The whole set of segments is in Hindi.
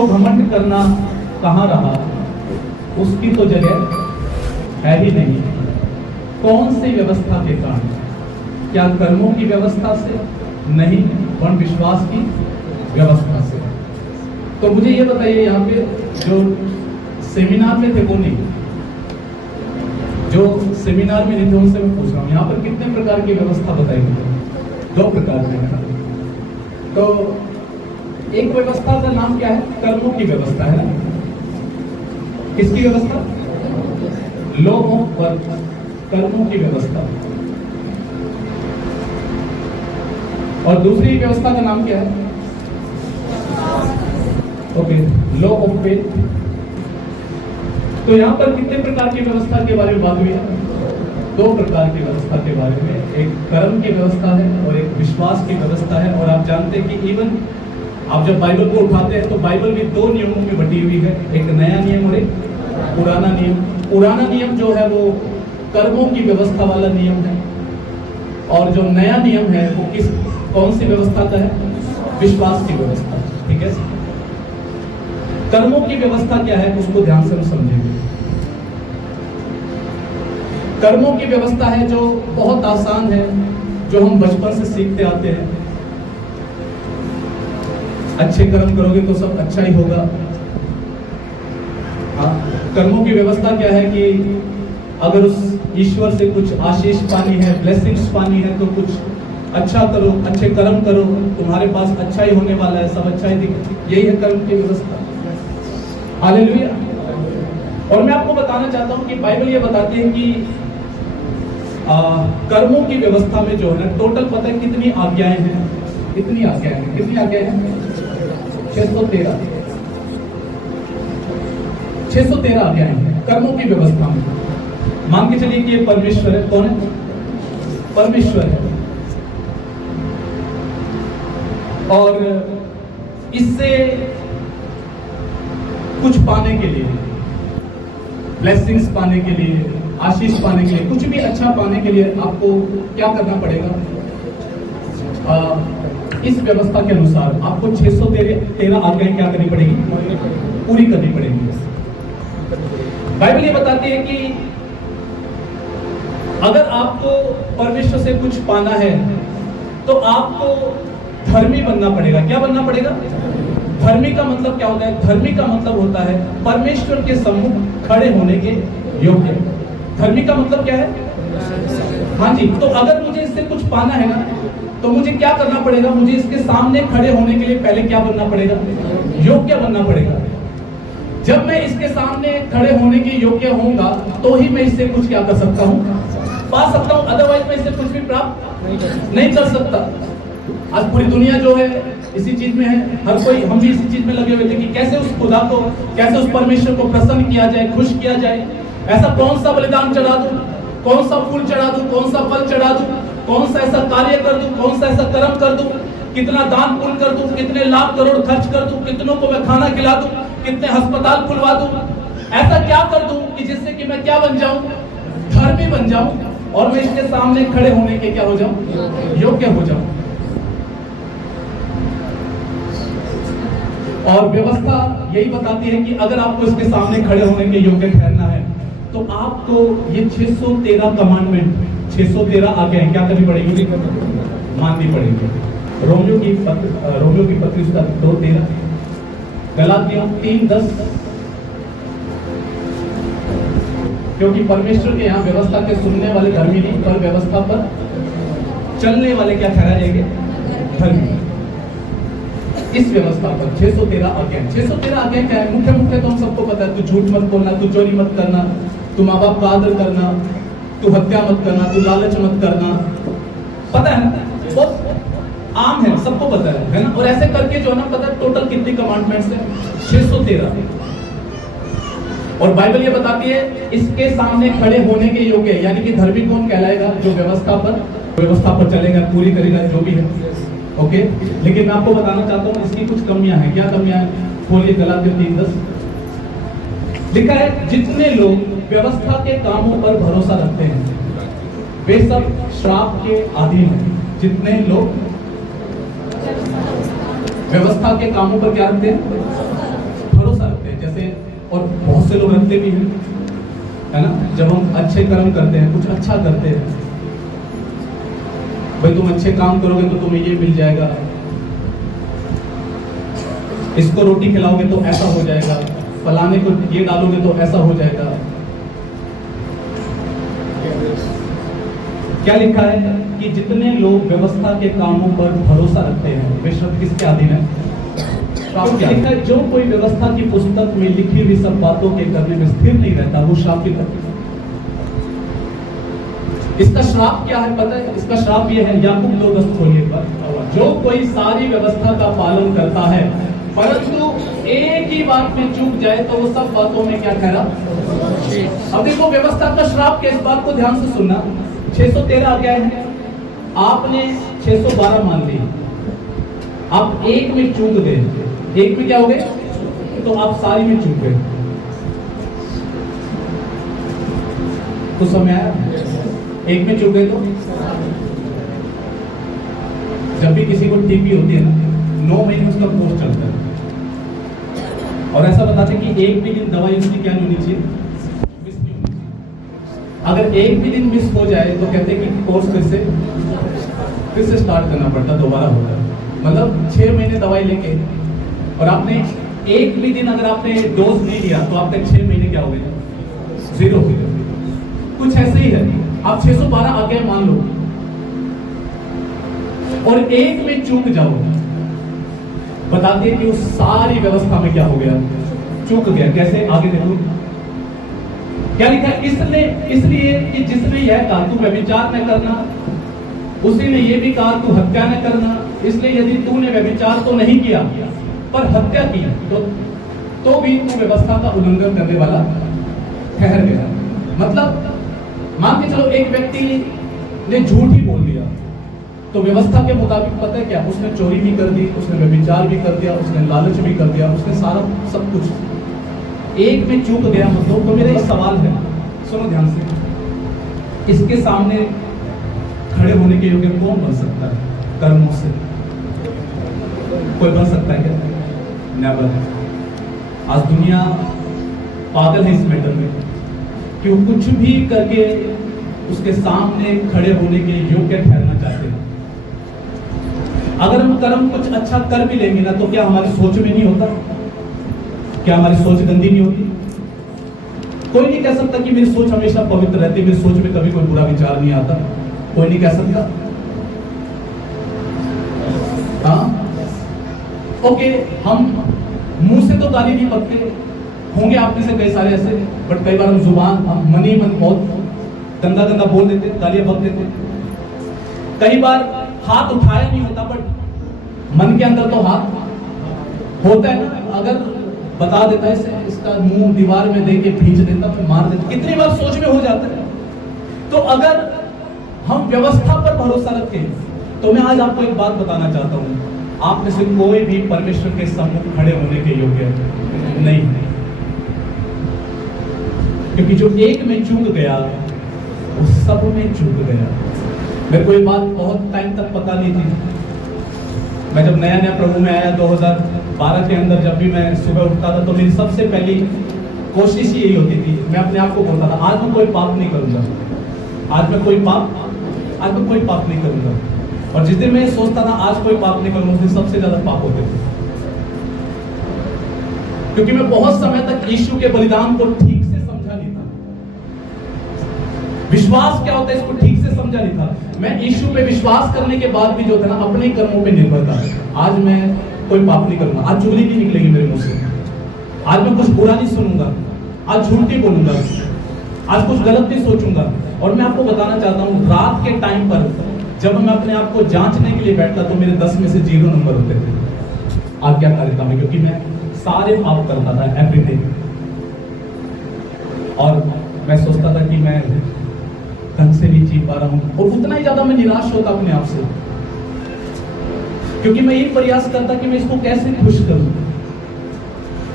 तो घमंड करना कहाँ रहा, उसकी तो जगह है ही नहीं। कौन सी व्यवस्था के कारण? क्या कर्मों की व्यवस्था से? नहीं, वर्ण विश्वास की व्यवस्था से। तो मुझे ये बताइए, यहाँ पे जो सेमिनार में थे वो नहीं, जो सेमिनार में नहीं थे उनसे मैं पूछ रहा हूँ, यहाँ पर कितने प्रकार की व्यवस्था बताई गई? 2 प्रकार की। तो एक व्यवस्था का नाम क्या है? कर्मों की व्यवस्था है। किसकी व्यवस्था? लॉ ऑफ वर्क, कर्मों की व्यवस्था। और दूसरी व्यवस्था का नाम क्या है? Okay, law of faith. तो यहां पर कितने प्रकार की व्यवस्था के बारे में बात हुई है? 2 प्रकार की व्यवस्था के बारे में। एक कर्म की व्यवस्था है और एक विश्वास की व्यवस्था है। और आप जानते हैं कि इवन आप जब बाइबल को उठाते हैं तो बाइबल भी 2 नियमों में बटी हुई है, एक नया नियम और एक पुराना नियम। पुराना नियम जो है वो कर्मों की व्यवस्था वाला नियम है, और जो नया नियम है वो कौन सी व्यवस्था का है? विश्वास की व्यवस्था। ठीक है, कर्मों की व्यवस्था क्या है उसको ध्यान से हम समझेंगे। कर्मों की व्यवस्था है जो बहुत आसान है, जो हम बचपन से सीखते आते हैं। अच्छे कर्म करोगे तो सब अच्छा ही होगा। हाँ, कर्मों की व्यवस्था क्या है कि अगर उस ईश्वर से कुछ आशीष पानी है, ब्लेसिंग्स पानी है, तो कुछ अच्छा करो, अच्छे कर्म करो, तुम्हारे पास अच्छा ही होने वाला है, सब अच्छा ही दिखे। यही है कर्म की व्यवस्था। हालेलुया। और मैं आपको बताना चाहता हूं कि बाइबल ये बताती है कि कर्मों की व्यवस्था में जो है ना, टोटल पता है कितनी आज्ञाएं हैं? कितनी आज्ञाएं हैं? कितनी आज्ञाएं हैं? 613 आज्ञाएं हैं कर्मों की व्यवस्था में। मान के चलिए कि ये परमेश्वर है। कौन है? परमेश्वर है। और इससे कुछ पाने के लिए, ब्लेसिंग्स पाने के लिए, आशीष पाने के लिए, कुछ भी अच्छा पाने के लिए आपको क्या करना पड़ेगा? इस व्यवस्था के अनुसार आपको 613 आज्ञाएं क्या करनी पड़ेगी? पूरी करनी पड़ेगी। बाइबल ये बताती है कि अगर आपको परमेश्वर से कुछ पाना है तो आपको धर्मी बनना पड़ेगा। क्या बनना पड़ेगा? धर्मी का मतलब क्या होता है? धर्मी का मतलब होता है परमेश्वर के सम्मुख खड़े होने के योग्य। धर्मी का मतलब क्या है? हाँ जी। तो अगर मुझे इससे कुछ पाना है ना, तो मुझे क्या करना पड़ेगा? मुझे इसके सामने खड़े होने के लिए पहले क्या बनना पड़ेगा? योग्य बनना पड़ेगा। जब मैं इसके सामने खड़े होने के योग्य होऊंगा तो ही मैं इससे कुछ क्या कर सकता हूँ? पा सकता हूँ। अदरवाइज मैं इससे कुछ भी प्राप्त नहीं कर सकता। आज पूरी दुनिया जो है इसी चीज में है, हर कोई, हम भी इसी चीज में लगे हुए थे कि कैसे उस खुदा को, कैसे उस परमेश्वर को प्रसन्न किया जाए, खुश किया जाए। ऐसा कौन सा बलिदान चढ़ा दूं, कौन सा फूल चढ़ा दूं, कौन सा फल चढ़ा दूं, कौन सा ऐसा कार्य कर दूं, कौन सा ऐसा कर्म कर दूं, कितना दान पुण्य कर दूं, कितने लाख करोड़ खर्च कर दूं, कितनों को मैं खाना खिला दूं, कितने अस्पताल खुलवा दूं। ऐसा क्या कर दूं कि जिससे कि मैं क्या बन जाऊं? धर्मी बन जाऊं और मैं इसके सामने खड़े होने के क्या हो जाऊं? योग्य हो जाऊं। और व्यवस्था यही बताती है कि अगर आपको इसके सामने खड़े होने के योग्य ठहरना है तो आपको ये 613 कमांडमेंट, 613 आज्ञाएं क्या करनी पड़ेगी? माननी पड़ेगी। रोमियो की पत्री उसका 2:13, गलातियों 3:10। क्योंकि परमेश्वर के यहाँ व्यवस्था के सुनने वाले धर्मी नहीं, पर व्यवस्था पर चलने वाले क्या ठहराए जाएंगे? धर्मी। इस व्यवस्था पर 613 आज्ञाएं। 613 आज्ञाएं क्या है? मुख्य तो हम सबको पता है। तू झूठ मत बोलना, तू चोरी मत करना, तू माँ बाप का आदर करना, तू हत्या मत करना, तू लालच मत करना। पता है ना? बहुत आम है, सबको पता है ना? और ऐसे करके जो है ना, पता है टोटल कितनी कमांडमेंट्स है? 613। और बाइबल ये बताती है इसके सामने खड़े होने के योग्य, यानी कि धर्मी कौन कहलाएगा? जो व्यवस्था पर चलेगा, पूरी करेगा, जो भी है। ओके, लेकिन मैं आपको बताना चाहता हूं इसकी कुछ कमियां हैं। क्या कमियां हैं? खोलिए गलातियों 3:10। लिखा है, जितने लोग व्यवस्था के कामों पर भरोसा रखते हैं वे सब श्राप के अधीन हैं। जितने लोग व्यवस्था के कामों पर क्या रखते हैं? जैसे, और बहुत से लोग रखते भी हैं, है ना, जब हम अच्छे कर्म करते हैं, कुछ अच्छा करते हैं, भाई तुम अच्छे काम करोगे तो तुम्हें ये मिल जाएगा, इसको रोटी खिलाओगे तो ऐसा हो जाएगा, फलाने को ये डालोगे तो ऐसा हो जाएगा। क्या लिखा है कि जितने लोग व्यवस्था के कामों पर भरोसा रखते हैं वे शब्द किसके अधीन है? क्या लिखा है? जो कोई व्यवस्था की पुस्तक में लिखी हुई सब बातों के करने में स्थिर नहीं रहता वो श्रापित है। इसका श्राप क्या है पता है? इसका श्राप ये है, याकूब 2:10 खोलिए पर, जो कोई सारी व्यवस्था का पालन करता है परंतु एक ही बात में चूक जाए तो वो सब बातों में क्या ठहरा? अब देखो व्यवस्था का श्राप के इस बात को ध्यान से सुनना। 613 अध्याय है, आपने 612 मान ली, आप एक में चूक गए, एक में क्या हो गए? तो आप सारी में चूक गए। कुछ समझ आया? एक में चूक गए तो जब भी किसी को टीबी होती है ना, 9 महीने उसका कोर्स चलता है, और ऐसा बताते हैं कि एक भी दिन दवाई उसकी क्या नहीं होनी चाहिए, मिस नहीं होनी चाहिए। अगर एक भी दिन मिस हो जाए तो कहते हैं कि कोर्स फिर से स्टार्ट करना पड़ता, दोबारा होता है। मतलब 6 महीने दवाई लेके, और आपने एक भी दिन अगर आपने डोज नहीं लिया तो आपके 6 महीने क्या हो गए? 0 हो गए। कुछ ऐसे ही है, आप 612 आगे मान लो और एक में चूक जाओ, बताते हैं कि उस सारी व्यवस्था में क्या हो गया? चूक गया। कैसे? आगे देखो क्या लिखा है? इसलिए कि जिसने यह कहा तू व्यभिचार न करना, उसी ने यह भी कहा तू हत्या न करना। इसलिए यदि तूने व्यभिचार तो नहीं किया पर हत्या की तो भी तू व्यवस्था का उल्लंघन करने वाला ठहर गया। मतलब मान के चलो एक व्यक्ति ने झूठ ही बोल दिया तो व्यवस्था के मुताबिक पता है क्या? उसने चोरी भी कर दी, उसने व्यभिचार भी कर दिया, उसने लालच भी कर दिया, उसने सारा सब कुछ एक में चूक गया। मतलब तो मेरा एक सवाल है, सुनो ध्यान से, इसके सामने खड़े होने के योग्य कौन बन सकता है? कर्मों से कोई बन सकता है क्या? नेवर। आज दुनिया पागल है इस मैटर में कि वो कुछ भी करके उसके सामने खड़े होने के योग्य ठहरना चाहते हैं। अगर हम कर्म कुछ अच्छा कर भी लेंगे ना तो क्या हमारी सोच में नहीं होता? क्या हमारी सोच गंदी नहीं होती? कोई नहीं कह सकता कि मेरी सोच हमेशा पवित्र रहती, मेरी सोच में कभी कोई बुरा विचार नहीं आता। कोई नहीं कह सकता। हाँ ओके, हम मुंह से तो गाली नहीं बकते होंगे, आप में से कई सारे ऐसे, बट कई बार हम जुबान, हम मन ही मन बहुत गंदा गंदा बोल देते, गालियां बक देते। कई बार हाथ उठाया नहीं होता बट मन के अंदर तो हाथ होता है ना। अगर बता देता है इसका मुंह दीवार में दे के खींच देता, फिर मार देता, कितनी बार सोच में हो जाता है। तो अगर हम व्यवस्था पर भरोसा रखें तो मैं आज आपको एक बात बताना चाहता हूं, आप में से कोई भी परमेश्वर के सम्मुख खड़े होने के योग्य नहीं है, क्योंकि जो एक में चूक गया वो सब में चूक गया। मेरे को ये बात बहुत टाइम तक पता नहीं थी। मैं जब नया नया प्रभु में आया 2012 के अंदर, जब भी मैं सुबह उठता था तो मेरी सबसे पहली कोशिश यही होती थी, मैं अपने आप को बोलता था आज मैं कोई पाप नहीं करूंगा, आज मैं कोई पाप नहीं करूंगा। और जिस दिन मैं सोचता था आज कोई पाप नहीं करूंगा, उस दिन सबसे ज्यादा पाप होते थे, क्योंकि मैं बहुत समय तक यीशु के बलिदान को ठीक से समझा नहीं था। विश्वास क्या होता है इसको ठीक से समझा नहीं था। मैं यीशु पे विश्वास करने के बाद भी जो था ना अपने कर्मों पे निर्भर था। आज मैं कोई पाप नहीं करूंगा, आज चुगली नहीं निकलेगी मेरे मुंह से, आज मैं कुछ बुरा नहीं सुनूंगा, आज झूठ नहीं बोलूंगा, आज कुछ गलत नहीं सोचूंगा। और मैं आपको बताना चाहता हूँ, रात के टाइम पर जब मैं अपने आप को जांचने के लिए बैठता तो मेरे 10 में से 0 नंबर होते थे आज्ञाकारिता में, क्योंकि मैं सारे पाप करता था, एवरीथिंग। और मैं सोचता था कि मैं ढंग से नहीं जी पा रहा हूं, और उतना ही ज्यादा मैं निराश होता अपने आप से, क्योंकि मैं ये प्रयास करता कि मैं इसको कैसे खुश करूं,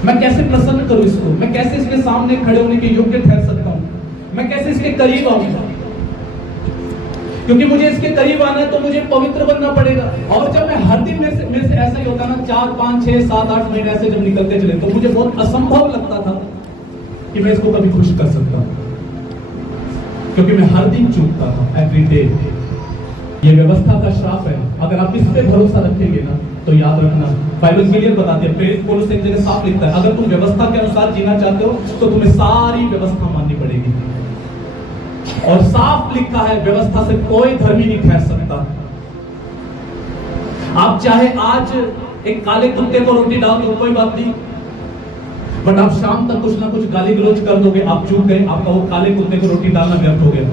मैं कैसे प्रसन्न करूं इसको, मैं कैसे इसके सामने खड़े होने के योग्य ठहर सकता हूं, मैं कैसे इसके करीब आऊंगा। क्योंकि मुझे इसके करीब आना है तो मुझे पवित्र बनना पड़ेगा। और जब मैं हर दिन मेरे से ऐसा ही होता ना, 4, 5, 6, 7, 8 महीने ऐसे जब निकलते चले तो मुझे बहुत असंभव लगता था कि मैं इसको कभी खुश कर सकता हूं, क्योंकि मैं हर दिन चूकता था, एवरी डे। ये व्यवस्था का श्राप है। अगर आप इस पे भरोसा रखेंगे ना तो याद रखना, बाइबल क्लियर बताती है, प्रेरित पौलुस एक जगह साफ लिखता है, अगर तुम व्यवस्था के अनुसार जीना चाहते हो तो तुम्हें सारी व्यवस्था माननी पड़ेगी। और साफ लिखा है, व्यवस्था से कोई धर्मी नहीं ठहर सकता। आप चाहे आज एक काले कुत्ते को रोटी डाल दो, कोई बात नहीं, बट आप शाम तक कुछ ना कुछ गाली गलौज कर दोगे, आप चूक गए, आपका वो काले कुत्ते को रोटी डालना व्यर्थ हो गया।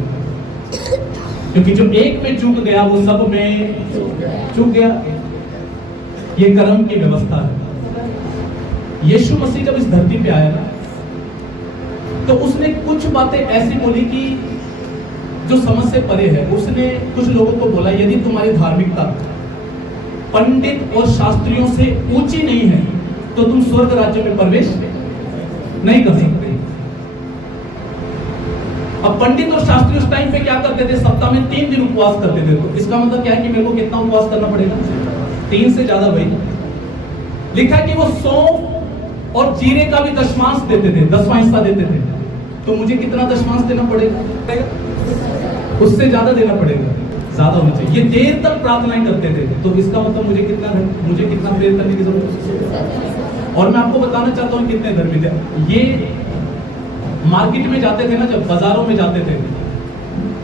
क्योंकि जो एक में चूक गया वो सब में चूक गया। ये कर्म की व्यवस्था है। यीशु मसीह जब इस धरती पे आया ना, तो उसने कुछ बातें ऐसी बोली कि जो समझ से परे है। उसने कुछ लोगों को बोला, यदि तुम्हारी धार्मिकता पंडित और शास्त्रियों से ऊंची नहीं है तो तुम स्वर्ग राज्य में प्रवेश नहीं कर सकते। अब पंडित और शास्त्री उस टाइम पे क्या करते थे, सप्ताह में 3 दिन उपवास करते थे। तो इसका मतलब क्या है कि मेरे को कितना उपवास करना पड़ेगा? 3 से ज्यादा भाई। लिखा है कि वो सौंफ और जीरे का भी दशमांश देते थे, 10वां हिस्सा देते थे। तो मुझे कितना दशमांश देना पड़ेगा? उससे ज्यादा देना पड़ेगा, ज्यादा होना चाहिए। ये देर तक प्रार्थनाएं करते थे, तो इसका मतलब मुझे कितना प्रेयर करने की जरूरत है। और मैं आपको बताना चाहता हूँ कितने धर्मी थे ये। मार्केट में जाते थे ना, जब बाजारों में जाते थे,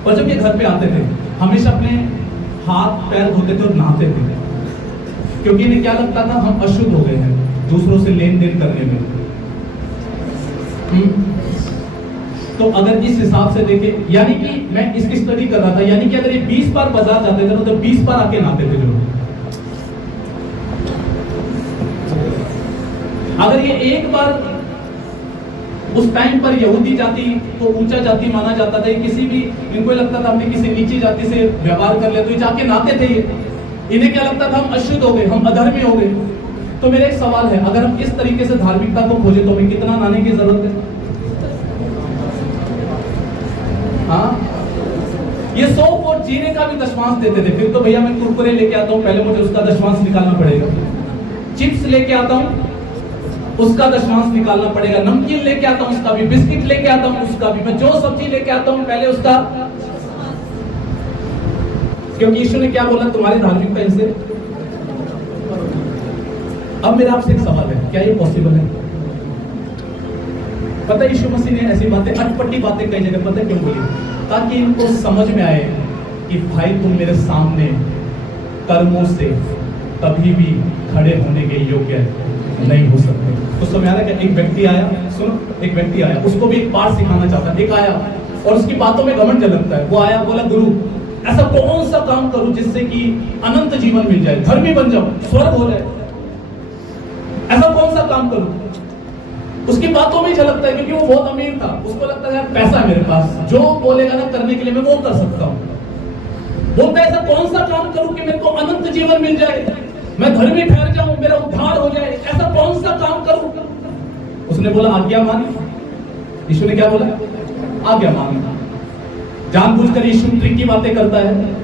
और जब ये घर पे आते थे, हमेशा अपने हाथ पैर धोते थे और नहाते थे, क्योंकि इन्हें क्या लगता था, हम अशुद्ध हो गए हैं दूसरों से लेन देन करने में। तो अगर इस हिसाब से देखें, यानी कि मैं इसकी स्टडी कर रहा था, यानी कि अगर ये 20 बार बाजार जाते थे तो 20 बार आके नहाते थे लोग। अगर ये एक बार, उस टाइम पर यहूदी जाति को ऊंचा जाति माना जाता था, किसी भी, इनको लगता था हमने किसी नीची जाति से व्यवहार कर लिया तो ये जाके नहाते थे। इन्हें क्या लगता था, हम अशुद्ध हो गए, हम अधर्मी हो गए। तो मेरा एक सवाल है, अगर हम इस तरीके से धार्मिकता को खोजे तो हमें कितना नहाने की जरूरत है? हाँ, ये सौंफ और जीरे का भी दशमांश देते थे। फिर तो भैया मैं कुरकुरे लेके आता हूँ, पहले मुझे उसका दशमांश निकालना पड़ेगा। चिप्स लेके आता हूँ, उसका दशमांश निकालना पड़ेगा। नमकीन लेके आता हूँ, उसका भी। बिस्किट लेके आता हूँ, उसका भी। मैं जो सब्जी लेके आता हूँ, पहले उसका। क्योंकि यीशु ने क्या बोला, तुम्हारी धार्मिकता इनसे। अब मेरा आपसे एक सवाल है, क्या ये पॉसिबल है? पता है यीशु मसीह ने ऐसी बातें, अटपटी बातें कई जगह पता क्यों बोली? ताकि इनको समझ में आए कि भाई तुम मेरे सामने कर्मों से कभी भी खड़े होने के योग्य नहीं हो सकते। तो समय आ रहा है कि एक व्यक्ति आया, सुनो, एक व्यक्ति आया, उसको भी एक पाठ सिखाना चाहता है। एक आया और उसकी बातों में घमंड झलकता है। वो आया, बोला, गुरु ऐसा कौन सा काम करूं जिससे कि अनंत जीवन मिल जाए, धर्मी बन जाऊं, स्वर्ग हो जाए, ऐसा कौन सा काम करूं? उसकी बातों में झलकता है, क्योंकि वो बहुत अमीर था। उसको लगता है पैसा है मेरे पास, जो बोलेगा ना करने के लिए मैं वो कर सकता हूं। बोलता है ऐसा कौन सा काम करूं कि मेरे को अनंत जीवन मिल जाए, मैं धर्मी ठहर जाऊं, मेरा उद्धार हो जाए, ऐसा कौन सा काम करूं? उसने बोला आज्ञा मान। यीशु ने क्या बोला? आज्ञा मान। जानबूझकर यीशु ट्रिकी बातें करता है।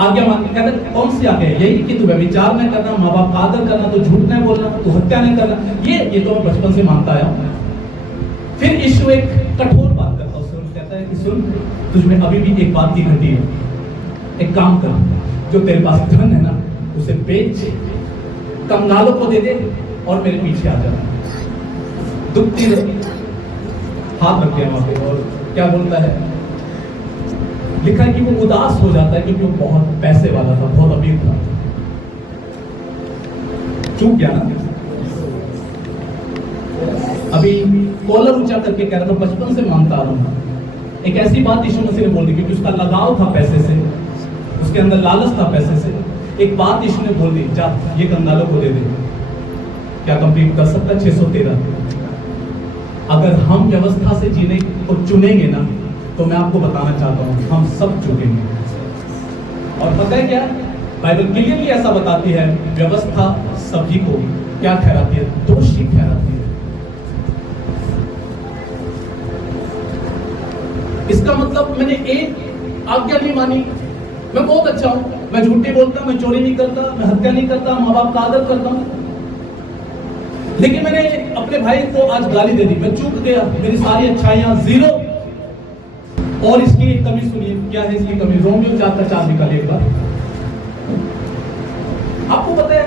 आज्ञा मान, कहता कौन सी आज्ञा है? यही कि तू व्यभिचार न करना, माँ बाप का आदर करना, तो झूठ नहीं बोलना, तू हत्या नहीं करना। ये तो मैं बचपन से मानता आया हूं। फिर यीशु एक कठोर बात करता है, कहता है कि सुन, तुझ में अभी भी एक बात की घटी है। एक काम कर, जो तेरे पास धन है ना उसे बेच, कंगालों को दे दे और मेरे पीछे आ जा। दुखती हाथ रख दिया वहां पे, और क्या बोलता है, लिखा है कि वो उदास हो जाता है क्योंकि वो बहुत पैसे वाला था, बहुत अमीर था। चूक गया ना। अभी कॉलर ऊंचा करके कह रहा था, बचपन से मानता आ रहा हूं। एक ऐसी बात यीशु मसीह ने बोल दी, क्योंकि उसका लगाव था पैसे से, उसके अंदर लालच था पैसे से। एक बात यीशु ने बोल दी, जा ये कंगालों को दे दे। क्या कंप्लीट कर सकता है? 613। अगर हम व्यवस्था से जीने को चुनेंगे ना, तो मैं आपको बताना चाहता हूं हम सब चुकेंगे। और पता है क्या, बाइबल क्लियरली ऐसा बताती है, व्यवस्था सभी को क्या ठहराती है? दोषी ठहराती है। इसका मतलब मैंने एक आज्ञा नहीं मानी, मैं बहुत अच्छा हूं, मैं झूठ नहीं बोलता, मैं चोरी नहीं करता, मैं हत्या नहीं करता, माँ बाप का आदर करता हूं। लेकिन मैंने अपने भाई को आज गाली दे दी, मैं चूक गया, मेरी सारी अच्छाइयां जीरो। और इसकी एक कमी सुनिए, क्या है इसकी कमी? रोमियो 4:4 निकालिए एक बार। आपको पता है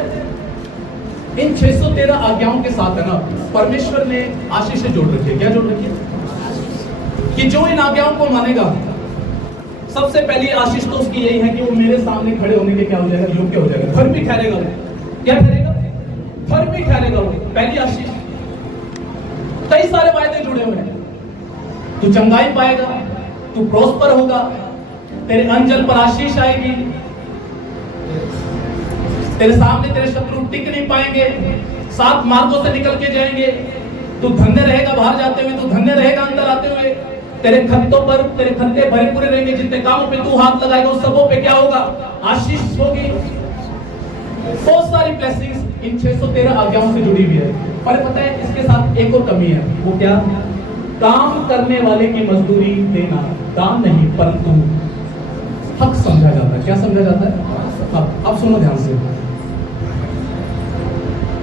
इन 613 आज्ञाओं के साथ है ना, परमेश्वर ने आशीष जोड़ रखी है। क्या जोड़ रखी है? कि जो इन आज्ञाओं को मानेगा, सबसे पहली आशीष तो उसकी यही है कि वो मेरे सामने खड़े होने के क्या हो जाएगा? योग्य हो जाएगा, धर्मी ठहरेगा वो। क्या ठहरेगा? धर्मी ठहरेगा वो, पहली आशीष। कई सारे वायदे जुड़े हुए हैं। तू चंगाई पाएगा, तू प्रॉस्पर होगा, तेरे अंजल पर आशीष आएगी, तेरे सामने तेरे शत्रु टिक नहीं पाएंगे, 7 मार्गों से निकल के जाएंगे, तू धन्य रहेगा बाहर जाते हुए, तू धन्य रहेगा अंदर आते हुए, तेरे खत्तों पर तेरे खत्ते भरे पूरे रहेंगे, जितने कामों पे तू हाथ लगाएगा उस सबों पे क्या होगा? आशीष होगी। बहुत सारी ब्लेसिंग्स इन 613 आज्ञाओं से जुड़ी हुई है। पर पता है इसके साथ एक और कमी है, वो क्या? काम करने वाले की मजदूरी देना दान नहीं परंतु हक समझा जाता है। क्या समझा जाता है? हक। अब सुनो ध्यान से,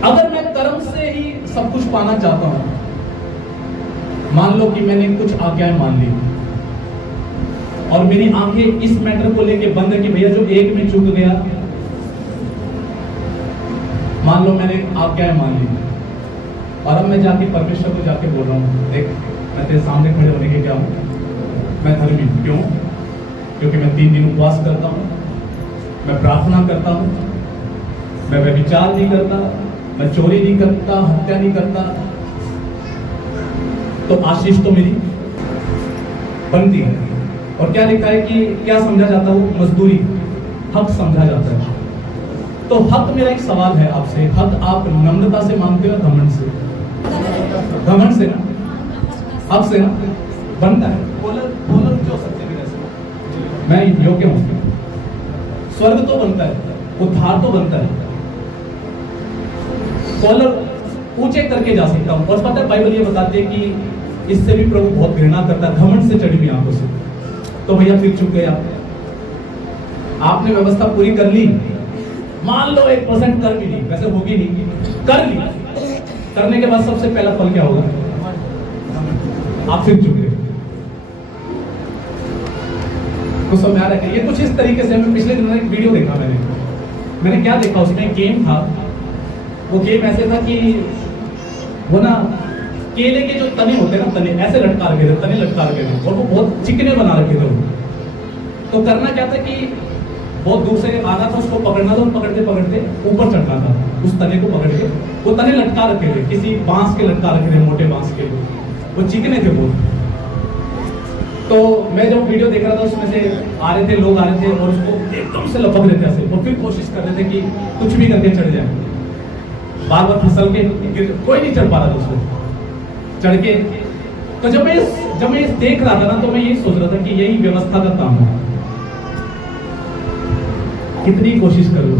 अगर मैं कर्म से ही सब कुछ पाना चाहता हूं, मान लो कि मैंने कुछ आज्ञाएं मान ली और मेरी आंखें इस मैटर को लेके बंद है कि भैया जो एक में चूक गया, मान लो मैंने आज्ञाएं मान ली और अब मैं जाके परमेश्वर को जाके बोल रहा हूं, देख मैं तेरे सामने खड़े होने के क्या हूं? मैं धर्मी हूं। क्यों? क्योंकि मैं 3 दिन उपवास करता हूं, मैं प्रार्थना करता हूं, मैं व्यभिचार नहीं करता, मैं चोरी नहीं करता, हत्या नहीं करता, तो आशीष तो मेरी बनती है। और क्या लिखा है कि क्या समझा जाता है? वो मजदूरी, हक समझा जाता है। तो हक, मेरा एक सवाल है आपसे, हक आप नम्रता से मांगते हो या घमंड से? घमंड से ना, हक से ना बनता है। बोलर ऊंचे हो सकते हैं, मैं योग्य हूं, स्वर्ग तो बनता है, उद्धार तो बनता है, कॉलर ऊंचे करके जा सकता हूं। और पता है बाइबल ये बताते हैं कि इससे भी प्रभु बहुत घृणा करता है, घमंड से चढ़ी हुई आंखों से। तो भैया फिर चुक गए आप, आपने व्यवस्था पूरी कर ली, मान लो 1% कर भी ली, वैसे होगी नहीं, कर ली, करने के बाद सबसे पहला फल क्या होगा? आप फिर चुक गए। कुछ समझ आ रहा है? ये कुछ इस तरीके से, मैं पिछले दिनों एक वीडियो देखा, मैंने क्या देखा, उसमें गेम था। वो गेम ऐसे था कि वो ना केले के जो तने होते हैं ना, तने ऐसे लटका रखे थे, तने लटका रखे थे और वो बहुत चिकने बना रखे थे। तो करना क्या था कि बहुत दूर से आना था, उसको पकड़ना था और पकड़ते पकड़ते ऊपर चढ़ना था, उस तने को पकड़ के। वो तने लटका रखे थे, किसी बांस के लटका रखे थे, मोटे बांस के, वो चिकने थे बहुत। तो मैं जब वीडियो देख रहा था, उसमें से आ रहे थे लोग, आ रहे थे और उसको एकदम से लपक रहे थे ऐसे, और फिर कोशिश कर रहे थे कि कुछ भी करके चढ़ जाए, बार बार फिसल के, कोई नहीं चढ़ पा रहा था उसको चढ़ के। तो जब मैं देख रहा था ना, तो मैं यही सोच रहा था कि यही व्यवस्था का काम है, कितनी कोशिश कर लो।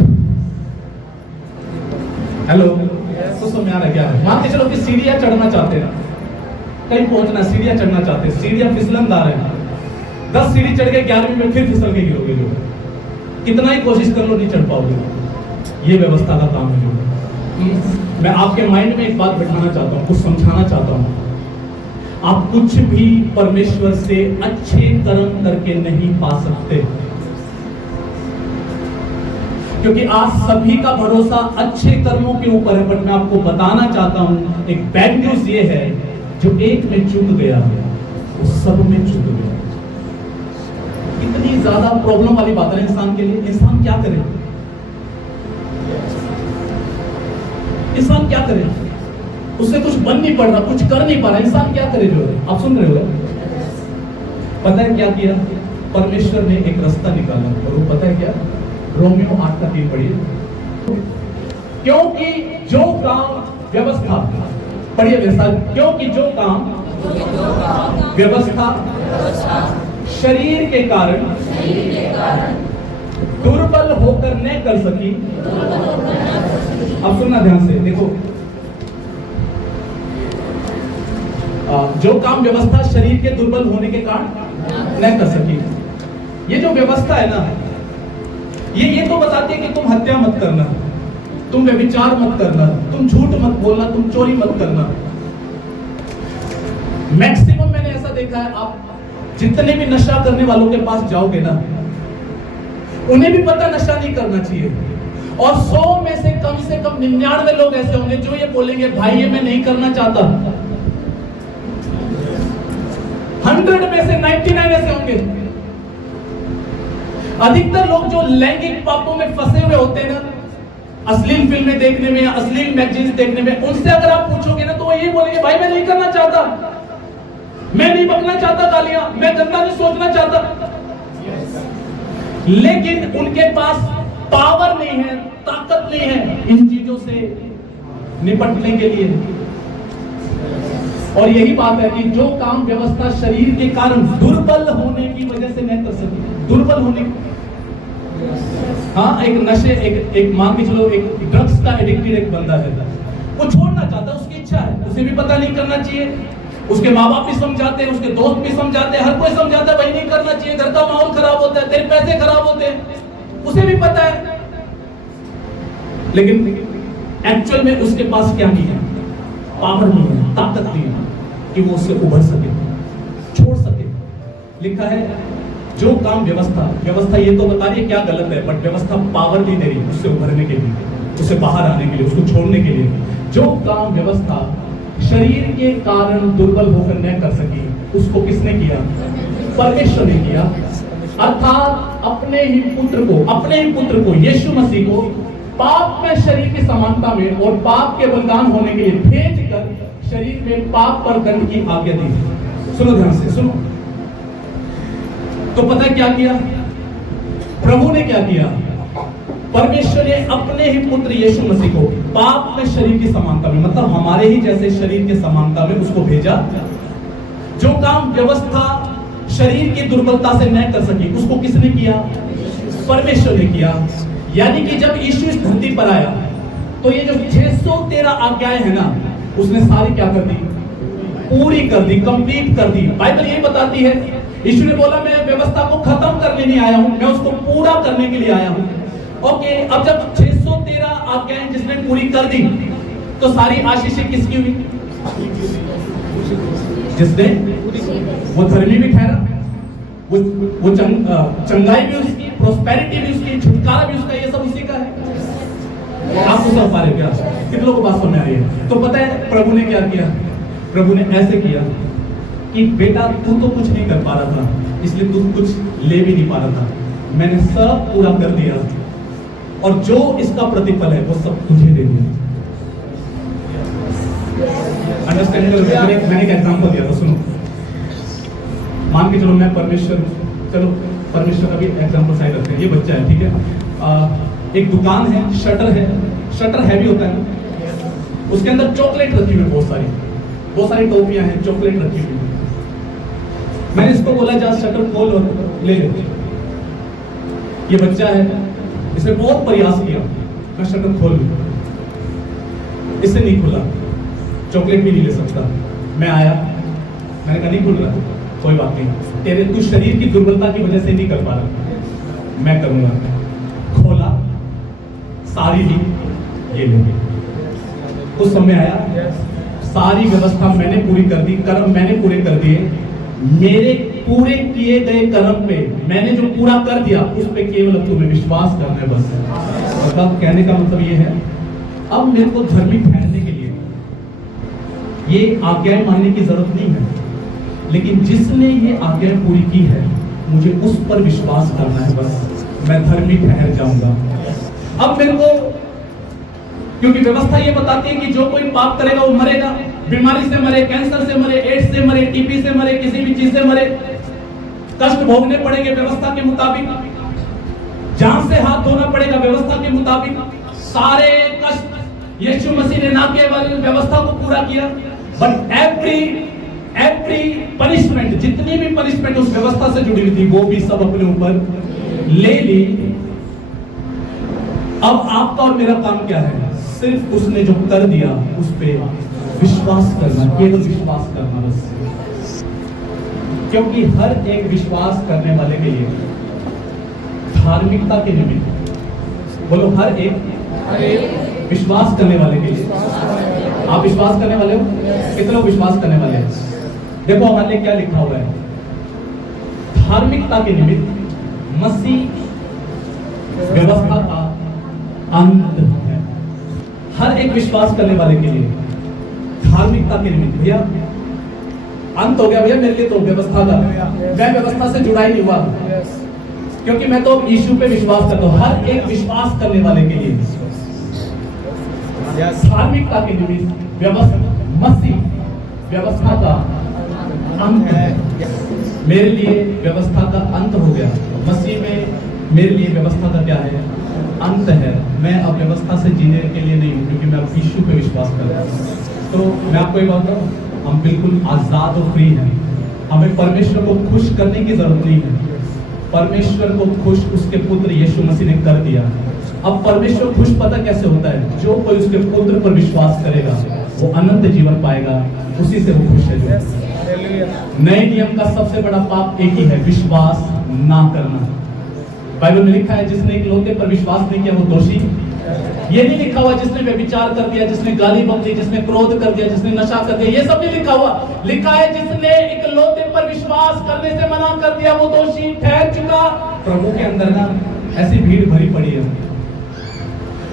हेलो, तो समझ आ रहा है क्या है? मान के चलो कि सीढ़ियां चढ़ना चाहते हैं, कहीं पहुंचना, सीढ़ियां चढ़ना चाहते हैं, सीढ़ियां फिसलनदार है, 10 सीढ़ी चढ़ गए, 11वीं में फिर फिसल के गिरोगे, जो कितना ही कोशिश कर लो नहीं चढ़ पाओगे। ये व्यवस्था का काम है। जो मैं आपके माइंड में एक बात बैठाना चाहता हूँ, कुछ समझाना चाहता हूँ, आप कुछ भी परमेश्वर से अच्छे कर्म करके नहीं पा सकते, क्योंकि आज सभी का भरोसा अच्छे कर्मों के ऊपर है। बट मैं आपको बताना चाहता हूं, एक बैड न्यूज ये है, जो एक में चूक गया वो सब में चूक गया। इतनी ज्यादा प्रॉब्लम वाली बात है इंसान के लिए। इंसान क्या करे? इंसान क्या करे? उससे कुछ बन नहीं पड़ रहा, कुछ कर नहीं पा रहा, इंसान क्या करे? जो है, आप सुन रहे हो, पता है क्या किया? परमेश्वर ने एक रास्ता निकाला, और वो पता है क्या? रोमियो 8:3 पढ़िए। क्योंकि जो काम व्यवस्था, पढ़िए व्यवस्था, क्योंकि जो काम व्यवस्था शरीर के कारण दुर्बल होकर न कर सकी। अब सुनना ध्यान से, देखो, जो काम व्यवस्था शरीर के दुर्बल होने के कारण न कर सकी। ये जो व्यवस्था है ना, ये तो बताती है कि तुम हत्या मत करना, तुम व्यभिचार मत करना, तुम झूठ मत बोलना, तुम चोरी मत करना। मैक्सिमम मैंने ऐसा देखा है, आप जितने भी नशा करने वालों के पास जाओगे ना, उन्हें भी पता नशा नहीं करना चाहिए, और 100 में से कम 99 लोग ऐसे होंगे जो ये बोलेंगे भाई ये मैं नहीं करना चाहता। 100 में से 99 ऐसे होंगे। अधिकतर लोग जो लैंगिक पापों में फंसे हुए होते हैं ना, अश्लील फिल्में देखने में, अश्लील मैगजीन्स देखने में, उनसे अगर आप पूछोगे ना तो वो ये बोलेंगे भाई मैं नहीं करना चाहता, मैं नहीं बकना चाहता गालियां, मैं गंदा नहीं सोचना चाहता। लेकिन उनके पास पावर नहीं है, ताकत नहीं है इन चीजों से निपटने के लिए। और यही बात है कि जो काम व्यवस्था शरीर के कारण दुर्बल होने की वजह से नहीं कर सकी, दुर्बल होने, हाँ एक नशे, एक मान के चलो एक ड्रग्स का एडिक्टेड एक बंदा है, वो छोड़ना चाहता है, उसकी इच्छा है, उसे भी पता नहीं करना चाहिए, उसके माँ बाप भी समझाते हैं, उसके दोस्त भी समझाते हैं, हर कोई समझाता है भाई नहीं करना चाहिए, घर का माहौल खराब होता है, तेरे पैसे खराब होते हैं, उसे भी पता है। लेकिन एक्चुअल में उसके पास क्या नहीं है, पावर नहीं है, ताकत नहीं है कि वो उससे उभर सके, छोड़ सके। लिखा है जो काम व्यवस्था ये तो बता रही है क्या गलत है, बट व्यवस्था पावर नहीं दे रही उससे उभरने के लिए, उससे बाहर आने के लिए, उसको छोड़ने के लिए। जो काम व्यवस्था शरीर के कारण दुर्बल होकर न कर सकी, उसको किसने किया? परमेश्वर ने किया। अर्थात अपने ही पुत्र को यीशु मसीह को पाप में शरीर की समानता में और पाप के बलिदान होने के लिए भेजकर शरीर में पाप पर दंड की आज्ञा दी। सुनो ध्यान से सुनो। तो पता है क्या किया प्रभु ने? क्या किया? परमेश्वर ने अपने ही पुत्र यीशु मसीह को पाप में शरीर की समानता में, मतलब हमारे ही जैसे शरीर के समानता में उसको भेजा। जो काम व्यवस्था शरीर की दुर्बलता से न कर सकी, उसको किसने किया? परमेश्वर ने किया। यानी कि जब यीशु इस धरती पर आया तो ये जो 613 आज्ञाएं हैं ना, उसने सारी क्या कर दी? पूरी कर दी, कंप्लीट कर दी। बाइबल यही बताती है, यीशु ने बोला मैं व्यवस्था को खत्म करने नहीं आया हूं, मैं उसको पूरा करने के लिए आया हूं। ओके, अब जब 613 आज्ञाएं जिसने पूरी कर दी तो सारी आशीषें किसकी हुई? जिसने, वो धर्मी भी ठहरा, वो चंगाई भी उसकी, प्रोस्पेरिटी भी उसकी, छुटकारा भी उसका, ये सब उसी का है। आप तो सब पा रहे क्या? कितने लोगों को बात समझ में आ रही है? तो पता है प्रभु ने क्या किया? प्रभु ने ऐसे किया कि बेटा तू तो कुछ नहीं कर पा रहा था, इसलिए तू कुछ ले भी नहीं पा रहा था, मैंने सब पूरा कर दिया और जो इसका प्रतिफल है वो सब तुझे दे दिया। अंडरस्टैंड? मैंने एक एग्जांपल दिया था, सुनो। मान के चलो मैं परमेश्वर, चलो परमेश्वर का भी एग्जांपल साइड रखते हैं। ये बच्चा है, ठीक है, एक दुकान है, शटर हैवी होता है ना, उसके अंदर चॉकलेट रखी हुई, बहुत सारी टोपियां हैं, चॉकलेट रखी हुई। मैंने इसको बोला जा शटर खोल और ले ले। ये बच्चा है, इसने बहुत प्रयास किया मैं शटर खोल लूं, इससे नहीं खुला, चॉकलेट भी नहीं ले सकता। मैं आया, मैंने कहा नहीं खुल रहा, कोई बात नहीं, तेरे तू शरीर की दुर्बलता की वजह से नहीं कर पा रहा, मैं करूंगा। खोला, सारी ली, ये ले। उस समय आया, सारी व्यवस्था मैंने पूरी कर दी, कर्म मैंने पूरे कर दिए, मेरे पूरे किए गए कर्म पे मैंने जो पूरा कर दिया, उस पे केवल अब तुम्हें विश्वास करना है बस। मतलब कहने का मतलब ये है, अब मेरे को धर्मी ठहरने के लिए ये आज्ञाएं मानने की जरूरत नहीं है, लेकिन जिसने ये आज्ञाएं पूरी की है मुझे उस पर विश्वास करना है बस, मैं धर्मी ठहर जाऊंगा। अब मेरे को, क्योंकि व्यवस्था ये बताती है कि जो कोई पाप करेगा वो मरेगा, बीमारी से मरे, कैंसर से मरे, एड्स से मरे, टीबी से मरे, किसी भी चीज से मरे, कष्ट भोगने पड़ेंगे व्यवस्था के मुताबिक, जान से हाथ धोना पड़ेगा व्यवस्था के मुताबिक। सारे कष्ट यीशु मसीह ने ना केवल व्यवस्था को पूरा किया, बट एवरी पनिशमेंट, जितनी भी पनिशमेंट उस व्यवस्था से जुड़ी हुई थी, वो भी सब अपने ऊपर ले ली। अब आपका और मेरा काम क्या है? सिर्फ उसने जो कर दिया उस पे विश्वास करना, केवल विश्वास करना बस। क्योंकि हर एक विश्वास करने वाले के लिए धार्मिकता के निमित्त बोलो हर एक विश्वास करने वाले के लिए। आप विश्वास करने वाले हो? कितने लोग विश्वास करने वाले हैं? देखो हमारे लिए क्या लिखा हुआ है, धार्मिकता के निमित्त मसीह व्यवस्था का अंत है। हर एक विश्वास करने वाले के लिए धार्मिकता के निमित्त भैया अंत हो गया। भैया मेरे लिए तो व्यवस्था का, मैं व्यवस्था से जुड़ा ही नहीं हुआ, क्योंकि मैं तो यीशु पे विश्वास करता हूं। हर एक विश्वास करने वाले के लिए धार्मिकता के निमित्त व्यवस्था, मसीह व्यवस्था का अंत है। मेरे लिए व्यवस्था का अंत हो गया, मसीह में मेरे लिए व्यवस्था का क्या है? अंत है। मैं अब व्यवस्था से जीने के लिए नहीं हूं, क्योंकि मैं अब यीशु पे विश्वास कर रहा हूं। तो मैं आपको एक बात बताऊं, हम बिल्कुल आजाद और फ्री हैं। हमें परमेश्वर को खुश करने की जरूरत नहीं है। परमेश्वर को खुश उसके पुत्र यीशु मसीह ने कर दिया। अब परमेश्वर खुश पता कैसे होता है? जो कोई उसके पुत्र पर विश्वास करेगा वो अनंत जीवन पाएगा, उसी से वो खुश है। जो नए नियम का सबसे बड़ा पाप एक ही है, विश्वास ना करना। बाइबल में लिखा है जिसने इकलौते पर विश्वास नहीं किया वो दोषी। ये नहीं लिखा हुआ जिसने व्यभिचार कर दिया, जिसने गाली बक दी, जिसने क्रोध कर दिया, जिसने नशा कर दिया, ये सब नहीं लिखा हुआ। लिखा है जिसने इकलौते पर विश्वास करने से मना कर दिया वो दोषी ठहर चुका। प्रभु के अंदर ना ऐसी भीड़ भरी पड़ी है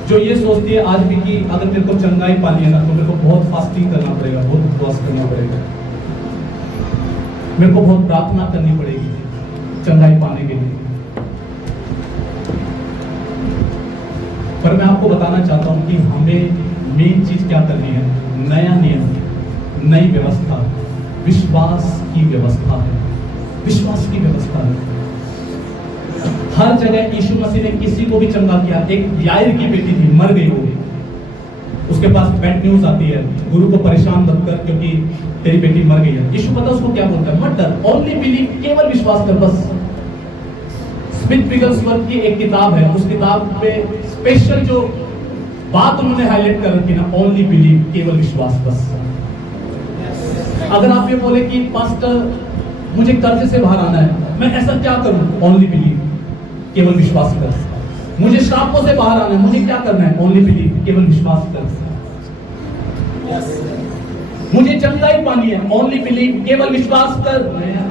जो ये सोचती है आज भी कि अगर मेरे को चंगाई पानी है ना तो मेरे को बहुत फास्टिंग करना पड़ेगा, बहुत उपवास करना पड़ेगा, मेरे को बहुत प्रार्थना करनी पड़ेगी चंगाई पाने के लिए। पर मैं आपको बताना चाहता हूं कि हमें मेन चीज क्या करनी है? नया नियम, नई व्यवस्था, विश्वास की व्यवस्था है। विश्वास की व्यवस्था है। हर जगह यीशु मसीह ने किसी को भी चंगा किया। एक याईर की बेटी थी, मर गई वो, उसके पास बैड न्यूज आती है, गुरु को परेशान मत कर क्योंकि तेरी बेटी मर गई है। यीशु पता उसको क्या बोलता है? मत डर, ओनली बिलीव, केवल विश्वास कर बस। स्मिथ विगलस्वर्थ की एक किताब है, उस किताब पे स्पेशल जो बात उन्होंने हाईलाइट कर रखी ना, ओनली बिलीव, केवल विश्वास बस। अगर आप ये बोले कि पास्टर मुझे कर्ज से बाहर आना है, मैं ऐसा क्या करूं? ओनली बिलीव, केवल विश्वास कर। मुझे श्रापों से बाहर आना है, मुझे क्या करना है? ओनली बिलीव, केवल विश्वास कर। मुझे चंगाई पानी है, ओनली बिलीव, केवल विश्वास कर।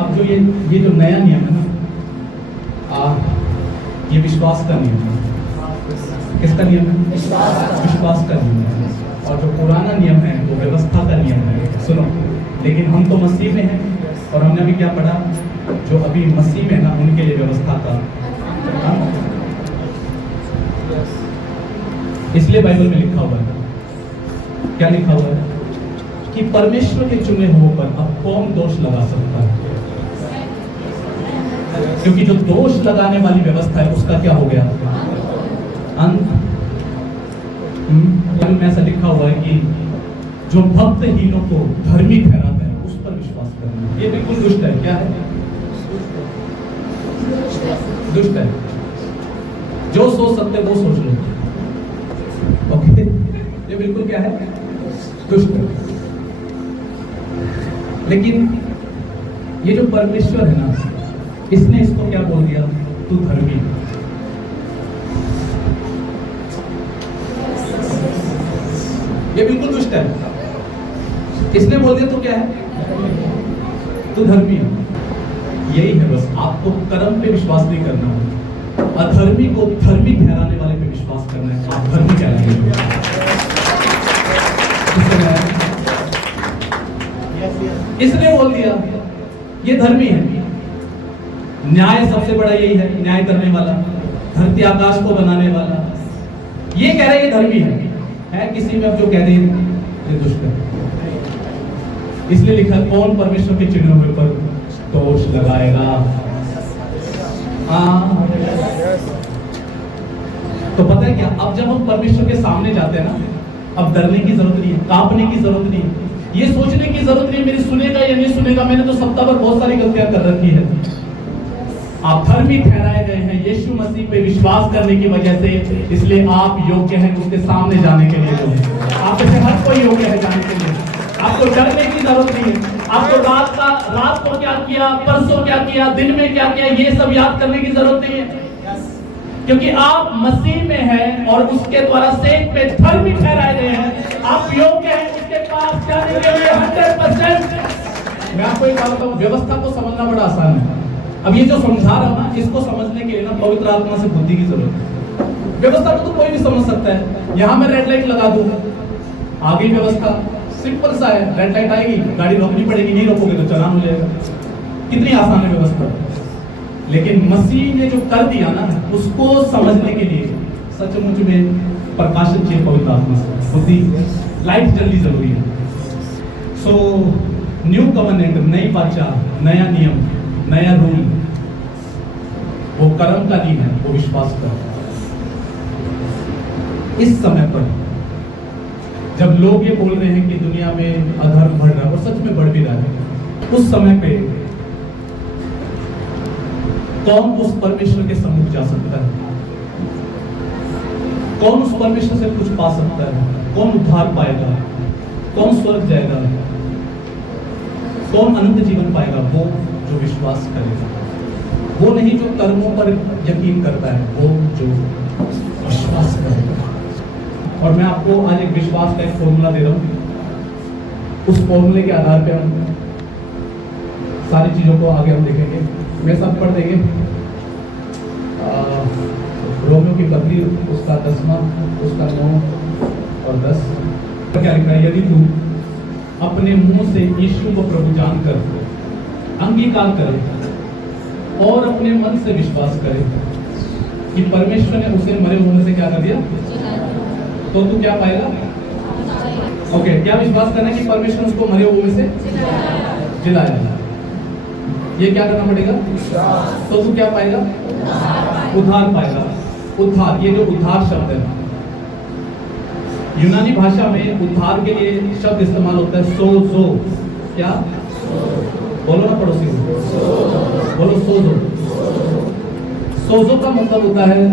अब जो ये जो नया नियम है ना, ये विश्वास का नियम है। किसका नियम है? विश्वास का नियम है। और जो पुराना नियम है वो व्यवस्था का नियम है। सुनो, लेकिन हम तो मसीह में हैं और हमने अभी क्या पढ़ा? जो अभी मसीह में है ना उनके लिए व्यवस्था का। इसलिए बाइबल में लिखा हुआ है, क्या लिखा हुआ है? कि परमेश्वर के चुने हुओं पर अब कौन दोष लगा सकता है? क्योंकि जो दोष लगाने वाली व्यवस्था है उसका क्या हो गया? अंत। में ऐसा लिखा हुआ है कि जो भक्तहीनों को धर्मी ठहराता है उस पर विश्वास करना, ये बिल्कुल दुष्ट है। क्या है? दुष्ट है। जो सोच सकते वो सोच लो। ओके, ये बिल्कुल क्या है? दुष्ट है। लेकिन ये जो परमेश्वर है ना, इसने इसको क्या बोल दिया? तू धर्मी। ये बिल्कुल दुष्ट है। इसने बोल दिया तो क्या है? तू धर्मी। यही है बस, आपको कर्म पे विश्वास नहीं करना है, अधर्मी को धर्मी ठहराने वाले पे विश्वास करना है। आप धर्मी कहलाएंगे। इसने बोल दिया ये धर्मी है। न्याय सबसे बड़ा यही है, न्याय करने वाला, धरती आकाश को बनाने वाला। ये कह रहे ये धर्मी है किसी में अब जो कह दे ये दुष्ट है। इसलिए लिखा कौन परमेश्वर के चिन्हों के ऊपर दोष लगाएगा? तो पता है क्या, अब जब हम परमेश्वर के सामने जाते हैं ना, अब डरने की जरूरत नहीं है, कांपने की जरूरत नहीं है, ये सोचने की जरूरत नहीं मेरी सुनेगा या नहीं सुनेगा, मैंने तो सप्ताह भर बहुत सारी गलतियां कर रखी है। आप धर्मी ठहराए गए हैं यीशु मसीह पे विश्वास करने की वजह से, इसलिए आप योग्य हैं उसके सामने जाने के लिए। आप में से हर कोई योग्य है जाने के लिए। आपको डरने की जरूरत नहीं है। आपको रात को क्या किया, परसों क्या किया, दिन में क्या किया, ये सब याद करने की जरूरत नहीं है। क्योंकि आप मसीह में हैं और उसके द्वारा सेठ पे धर्मी ठहराए गए हैं, आप योग्य हैं उसके पास जाने के लिए 100%। मैं आपको एक बात बताऊं, व्यवस्था को समझना बड़ा आसान है। अब ये जो समझा रहा हूं ना, इसको समझने के लिए ना पवित्र आत्मा से बुद्धि की जरूरत है। व्यवस्था को तो कोई भी समझ सकता है। यहां मैं रेड लाइट लगा दूं, आगे व्यवस्था सिंपल सा है, रेड लाइट आएगी, गाड़ी रोकनी पड़ेगी, नहीं रोकोगे तो चालान हो जाएगा। कितनी आसान है व्यवस्था। लेकिन मसीह ने जो कर दिया ना, उसको समझने के लिए सचमुच में प्रकाशन चाहिए पवित्र आत्मा से, बुद्धि, लाइट जल्दी जरूरी है। सो न्यू कवनेंट, नई वाचा, नया नियम, नया रूल, वो कर्म का नहीं है, वो विश्वास का। इस समय पर जब लोग ये बोल रहे हैं कि दुनिया में अधर्म बढ़ रहा है, और सच में बढ़ भी रहा है, उस समय पे कौन उस परमेश्वर के सम्मुख जा सकता है? कौन उस परमेश्वर से कुछ पा सकता है? कौन उद्धार पाएगा? कौन स्वर्ग जाएगा? कौन अनंत जीवन पाएगा? वो जो विश्वास करेगा, वो नहीं जो कर्मों पर यकीन करता है, वो जो विश्वास करेगा। और मैं आपको आज एक विश्वास का एक फॉर्मूला दे रहा हूं। उस फॉर्मूले के आधार पर हम सारी चीजों को आगे हम देखेंगे। मैं सब पढ़ देंगे। रोमियो की पत्री, उसका 10वां, उसका 9 और 10 क्या लिखा है? यदि तू अपने मुंह से यीशु को प्रभु जानकर अंगीकार करे और अपने मन से विश्वास करे कि परमेश्वर ने उसे मरे हुए से क्या कर दिया, तो तू क्या पाएगा? ओके, क्या विश्वास करना है कि परमेश्वर ने उसको मरे हुए से जिलाया? ये क्या करना पड़ेगा? तो तू क्या पाएगा? उद्धार पाएगा। उद्धार, ये जो उद्धार शब्द है, यूनानी भाषा में उद्धार के लिए शब्द इस्तेमाल होता है सोजो। क्या? बोलो ना पड़ोसी को, बोलो सोजो। सोजो का मतलब होता है,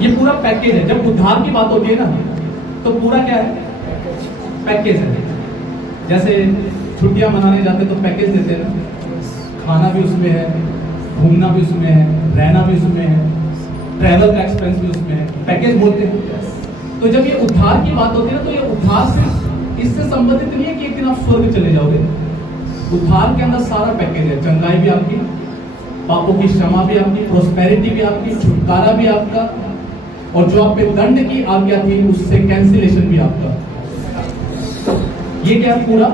ये पूरा पैकेज है। जब उद्धार की बात होती है ना, तो पूरा क्या है? पैकेज है। जैसे छुट्टियां मनाने जाते तो पैकेज देते हैं, खाना भी उसमें है, घूमना भी उसमें है, रहना भी उसमें है, ट्रैवल का एक्सपेंस भी उसमें है, पैकेज बोलते हैं। तो जब ये उद्धार की बात होती है ना, तो ये उद्धार सिर्फ इससे संबंधित नहीं है कि एक दिन आप स्वर्ग चले जाओगे। उद्धार के अंदर सारा पैकेज है। चंगाई भी आपकी, पापों की क्षमा भी आपकी, प्रोस्पेरिटी भी आपकी, छुटकारा भी आपका, और जो आप पे दंड की आज्ञा थी उससे कैंसिलेशन भी आपका। ये क्या पूरा?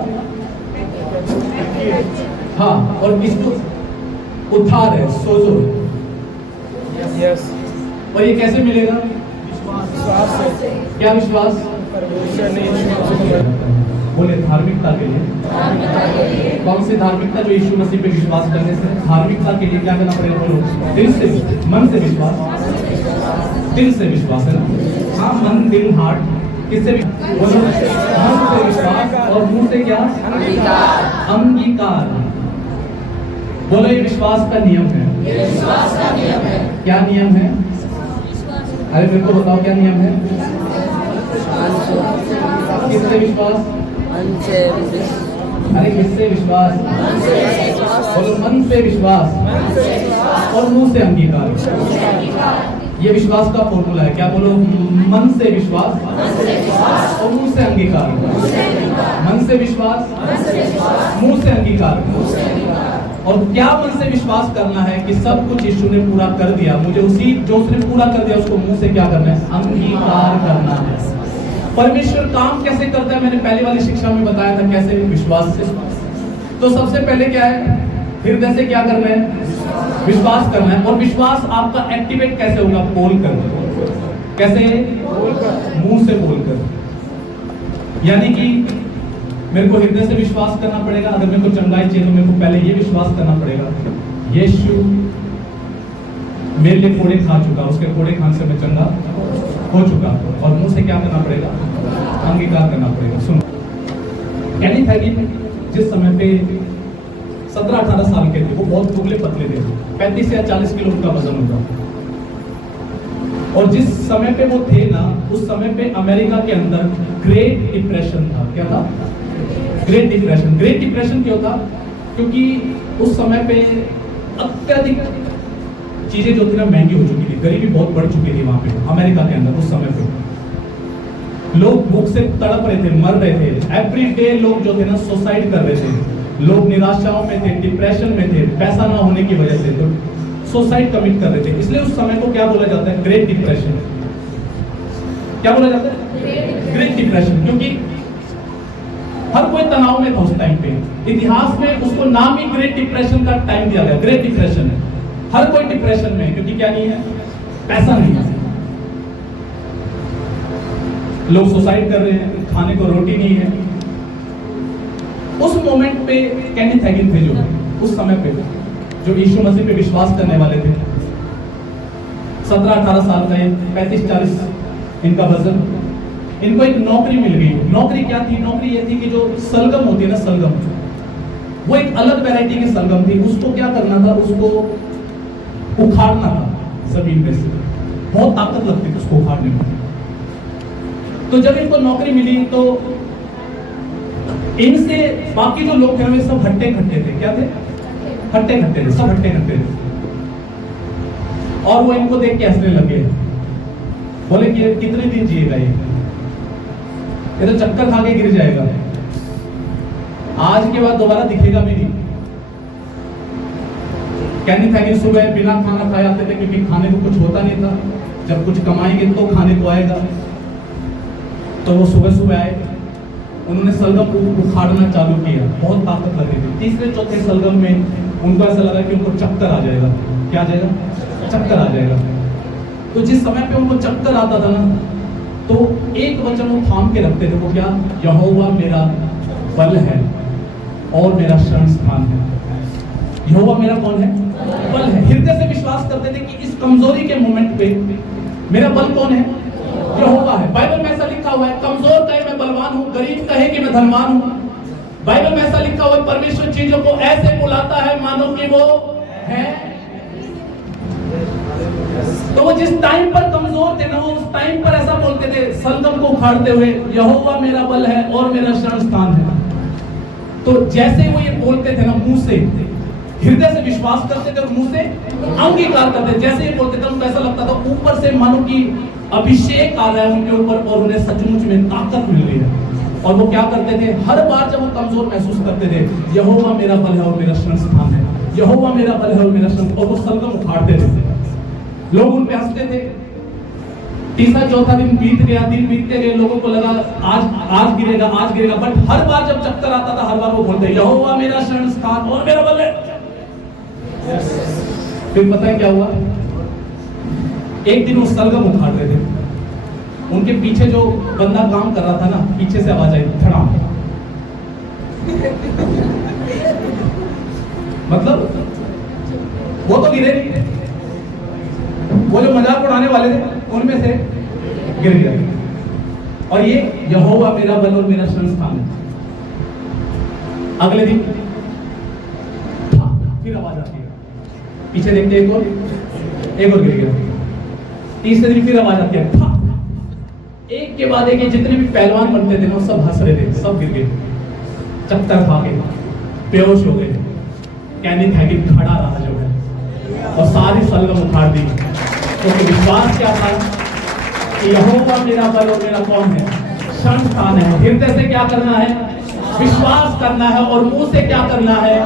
हाँ, और इसको उद्धार है, सोजो। यस। और ये कैसे मिलेगा? विश्वास से। क्या विश्वास? परमेश्वर ने यीशु बोले धार्मिकता के लिए। कौन सी धार्मिकता? जो यीशु मसीह पे विश्वास करने से। धार्मिकता के लिए क्या करना पड़ेगा? बोलो, दिल से, मन से विश्वास। दिल से विश्वास है ना? हाँ, मन, दिल, हार्ट, किससे भी बोलो, मन से विश्वास, और मुंह से क्या? अंगीकार। बोलो, ये विश्वास का नियम है। ये विश्वास का नियम है। क्या नियम है? अरे मेरे को बताओ, क्या नियम है? किससे विश्वास? अरे किससे विश्वास? बोलो, मन से विश्वास और मुंह से अंगीकार। ये विश्वास का फॉर्मूला है। क्या बोलो? मन से विश्वास और मुंह से अंगीकार। मन से विश्वास, मुंह से अंगीकार। और क्या मन से विश्वास करना है कि सब कुछ यीशु ने पूरा कर दिया, मुझे उसी जो उसने पूरा कर दिया उसको मुंह से क्या करना है? अंगीकार करना है। परमेश्वर काम कैसे करता है? मैंने पहले वाली शिक्षा में बताया था कैसे, विश्वास से। तो सबसे पहले क्या है? हृदय से क्या करना है? विश्वास करना है। और विश्वास आपका एक्टिवेट कैसे होगा? बोलकर। कैसे? मुंह से बोलकर। यानी कि मेरे को हृदय से विश्वास करना पड़ेगा। अगर मेरे को चंगाई चाहिए तो मेरे को पहले ये विश्वास करना पड़ेगा, यीशु मेरे लिए कोड़े खा चुका, उसके कोड़े खान से मैं चंगा हो चुका। और मुंह से क्या करना पड़ेगा? अंगीकार करना पड़ेगा। सुनो, एनी थैगिन जिस समय पे 17-18 साल के थे, वो बहुत दुबले पतले थे, 35 या 40 किलो उनका वजन होता। और जिस समय पे वो थे ना, उस समय पे अमेरिका के अंदर ग्रेट डिप्रेशन था। क्या था? Great depression. ग्रेट डिप्रेशन क्यों था? क्योंकि उस समय पे अत्यधिक चीजें जो थी ना महंगी हो चुकी थी, गरीबी बहुत बढ़ चुकी थी वहां पे अमेरिका के अंदर उस समय पे। लोग भूख से तड़प रहे थे, मर रहे थे। एवरी डे लोग जो थे ना सुसाइड कर रहे थे। लोग निराशाओं में थे, डिप्रेशन में थे, पैसा ना होने की वजह से तो सुसाइड कमिट कर रहे थे। इसलिए उस समय को क्या बोला जाता है? Great depression. क्या बोला जाता है? Great depression. क्योंकि हर कोई तनाव में था उस टाइम पे। इतिहास में उसको नाम ही ग्रेट डिप्रेशन का टाइम दिया गया। ग्रेट डिप्रेशन है, हर कोई डिप्रेशन में है। क्योंकि क्या नहीं है? पैसा नहीं है। लोग सुसाइड कर रहे हैं, खाने को रोटी नहीं है। उस मोमेंट पे केनेथ हैगिन थे, जो उस समय पे जो यीशु मसीह पे विश्वास करने वाले थे, 17-18 साल का, 35-40 इनका वजन। इनको एक नौकरी मिल गई। नौकरी क्या थी? नौकरी ये थी कि जो सलगम होती है ना, सलगम, वो एक अलग वैरायटी की सलगम थी। उसको क्या करना था? उसको उखाड़ना था जमीन में से। बहुत ताकत लगती थी उसको उखाड़ने में। तो जब इनको नौकरी मिली तो इनसे बाकी जो लोग थे वे सब हट्टे खट्टे थे। क्या थे? हट्टे खट्टे थे, सब हट्टे खट्टे थे। और वो इनको देख के हंसने लगे। बोले कि कितने दिन जिएगा ये तो चक्कर खा के गिर जाएगा, आज के बाद दोबारा दिखेगा भी नहीं। केनेथ हैगिन सुबह बिना खाना खाए आते थे, क्योंकि खाने को कुछ होता नहीं था। जब कुछ कमाएंगे तो खाने को आएगा। तो वो सुबह सुबह आए, उन्होंने सलगम को उखाड़ना चालू किया। बहुत ताकत लग रही थी। तीसरे चौथे सलगम में उनको ऐसा लगा कि उनको चक्कर आ जाएगा। क्या आ जाएगा? चक्कर आ जाएगा। तो जिस समय पे उनको चक्कर आता था ना, तो एक वचन वो थाम के रखते थे। वो क्या? यहोवा मेरा बल है और मेरा शरण स्थान है। यहोवा मेरा कौन है? बल है। हृदय से विश्वास करते थे कि इस कमजोरी के मोमेंट पे मेरा बल कौन है? यहोवा है। बाइबल में ऐसा लिखा हुआ है, कमजोर कहे मैं बलवान हूं, गरीब कहे कि मैं धनवान हूं। बाइबल में ऐसा लिखा हुआ है, परमेश्वर चीजों को ऐसे बुलाता है मानो कि वो है। तो वो जिस टाइम पर कमजोर थे ना, वो उस टाइम पर ऐसा बोलते थे सलगम को उखाड़ते हुए, यहोवा मेरा बल है और मेरा शरण स्थान है। तो जैसे वो ये बोलते थे ना, मुंह से हृदय से विश्वास करते थे और मुंह से अंगीकार करते। जैसे ये बोलते थे उनको ऐसा लगता था ऊपर से मानो कि अभिषेक आ रहा है उनके ऊपर और उन्हें सचमुच में ताकत मिल रही है। और वो क्या करते थे? हर बार जब वो कमजोर महसूस करते थे, यहोवा मेरा बल है और मेरा शरण स्थान है, यहोवा मेरा बल है और मेरा शरण, और वो सलगम उखाड़ते थे। लोग उन पे हंसते थे। तीसरा चौथा दिन बीत गया, दिन बीतते गए, लोगों को लगा आज गिरेगा, आज गिरेगा। बट हर बार जब चक्कर आता था, हर बार वो बोलते यहोवा मेरा शरण स्थान और मेरा बल है। फिर पता है क्या हुआ? एक दिन वो सलगम उखाड़ रहे थे, उनके पीछे जो बंदा काम कर रहा था ना, पीछे से आवाज आई, धड़ाम। मतलब वो तो गिरे नहीं, वो जो मजाक उड़ाने वाले थे उनमें से गिर गया। और ये यहोवा मेरा बल और मेरा शरण स्थान है। अगले दिन फिर आवाज आती है, पीछे देखते एक और गिर गया। तीसरे दिन फिर आवाज आती है, एक के बाद एक जितने भी पहलवान बनते थे ना, सब हंस रहे थे, सब गिर गए, चक्कर खा के बेहोश हो गए। केनेथ हैगिन खड़ा रहा जो है, और सारी सलगम उखाड़ दी। क्योंकि विश्वास क्या था कि यहोवा मेरा बल और मेरा कौन है? शरण स्थान है। हृदय से क्या करना है? विश्वास करना है। और मुंह से क्या करना है?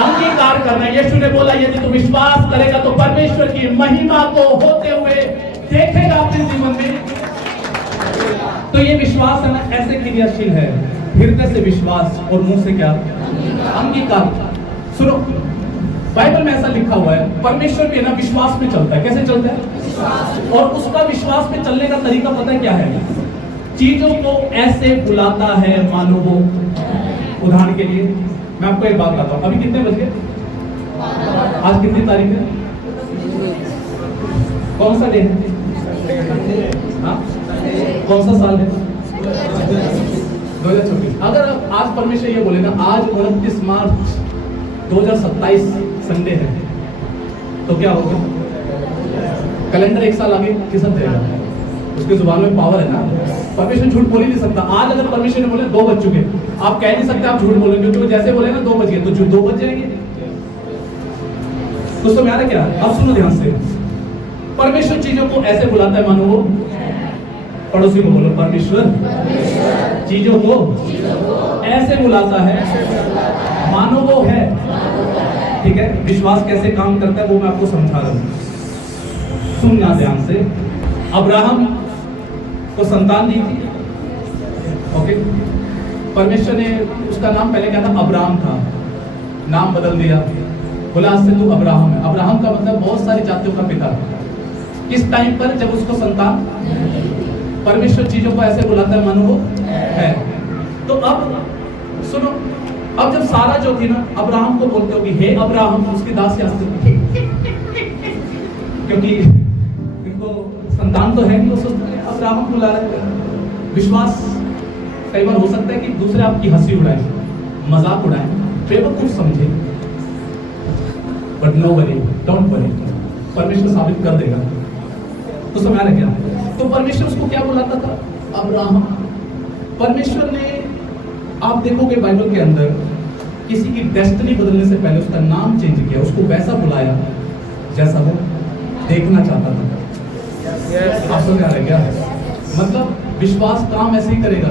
अंगीकार करना है। यीशु ने बोला यदि तू विश्वास करेगा तो परमेश्वर की महिमा को होते हुए देखेगा अपने जीवन में। तो ये विश्वास है ना, ऐसे क्रियाशील है। हृदय से विश्वास और मुंह से क्या? अंगीकार। सुनो, बाइबल में ऐसा लिखा हुआ है, परमेश्वर भी ना विश्वास में चलता है। कैसे चलता है? और उसका विश्वास में चलने का तरीका पता है क्या है? चीजों को ऐसे बुलाता है मानो वो। उदाहरण के लिए मैं आपको एक बात बताता हूं। अभी कितने बजे? आज कितनी तारीख है? कौन सा डे है? कौन सा साल है? 2024। अगर आज परमेश्वर ये बोले ना, आज 29 मार्च 2027 संडे है, तो क्या होगा? कैलेंडर एक साल आगे खिसक जाएगा। उसके जुबान में पावर है ना, परमेश्वर झूठ बोल ही नहीं सकता। आज अगर परमेश्वर ने बोले 2 बज चुके, आप कह नहीं सकते आप झूठ बोलेंगे, क्योंकि वो जैसे बोले ना 2 बज गए, तो 2 बज जाएंगे। कुछ समझ आ रहा है क्या? अब सुनो ध्यान से। परमेश्वर चीजों को ऐसे बुलाता है मानो वो, पड़ोसी को बोलो, परमेश्वर चीजों को ऐसे बुलाता है मानो वो है। ठीक है, विश्वास कैसे काम करता है वो मैं आपको समझा रहा हूं। सुनना ध्यान से। अब्राहम को संतान दी थी, ओके। परमेश्वर ने उसका नाम पहले क्या था? अब्राहम था, नाम बदल दिया, बोला आज से तू अब्राहम है। अब्राहम का मतलब बहुत सारी जातियों का पिता। किस टाइम पर? जब उसको संतान। परमेश्वर चीजों को ऐसे बुलाता है मानो वो है। तो अब सुनो, अब जब सारा जो थी ना, अब्राहम को बोलते होगी हे अब्राहम, उसकी दास क्योंकि इनको संतान तो है नहीं, वो सोचते हैं अब्राहम बुला रहे हैं। विश्वास कई बार हो सकता है कि दूसरे आपकी हंसी उड़ाए, मजाक उड़ाए, बेवकूफ समझे, but no worry, don't worry, परमेश्वर साबित कर देगा। तो समझ आ रहा क्या? तो परमेश्वर उसको क्या बुलाता था? अब्राहम। परमेश्वर ने, आप देखोगे बाइबल के अंदर, किसी की डेस्टिनी बदलने से पहले उसका नाम चेंज किया, उसको वैसा बुलाया जैसा वो देखना चाहता था। आप समझ आ रहे क्या? मतलब विश्वास काम ऐसे ही करेगा।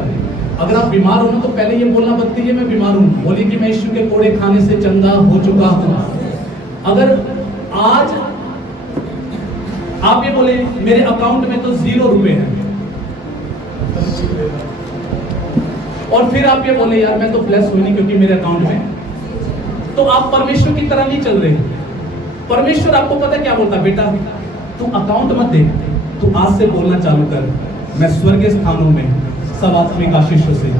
अगर आप बीमार हो ना, तो पहले ये बोलना मत कीजिए मैं बीमार हूं, बोलिए कि मैं यीशु के कोड़े खाने से चंगा हो चुका हूं। अगर आज आप ये बोले मेरे अकाउंट में तो 0 रुपए हैं, और फिर आप ये बोले यार मैं तो ब्लेस हुई नहीं क्योंकि मेरे अकाउंट में, तो आप परमेश्वर की तरह नहीं चल रहे। परमेश्वर आपको पता है क्या बोलता? बेटा तू अकाउंट मत देख, तू आज से बोलना चालू कर, मैं स्वर्गीय स्थानों में सब आत्मिक आशीषों से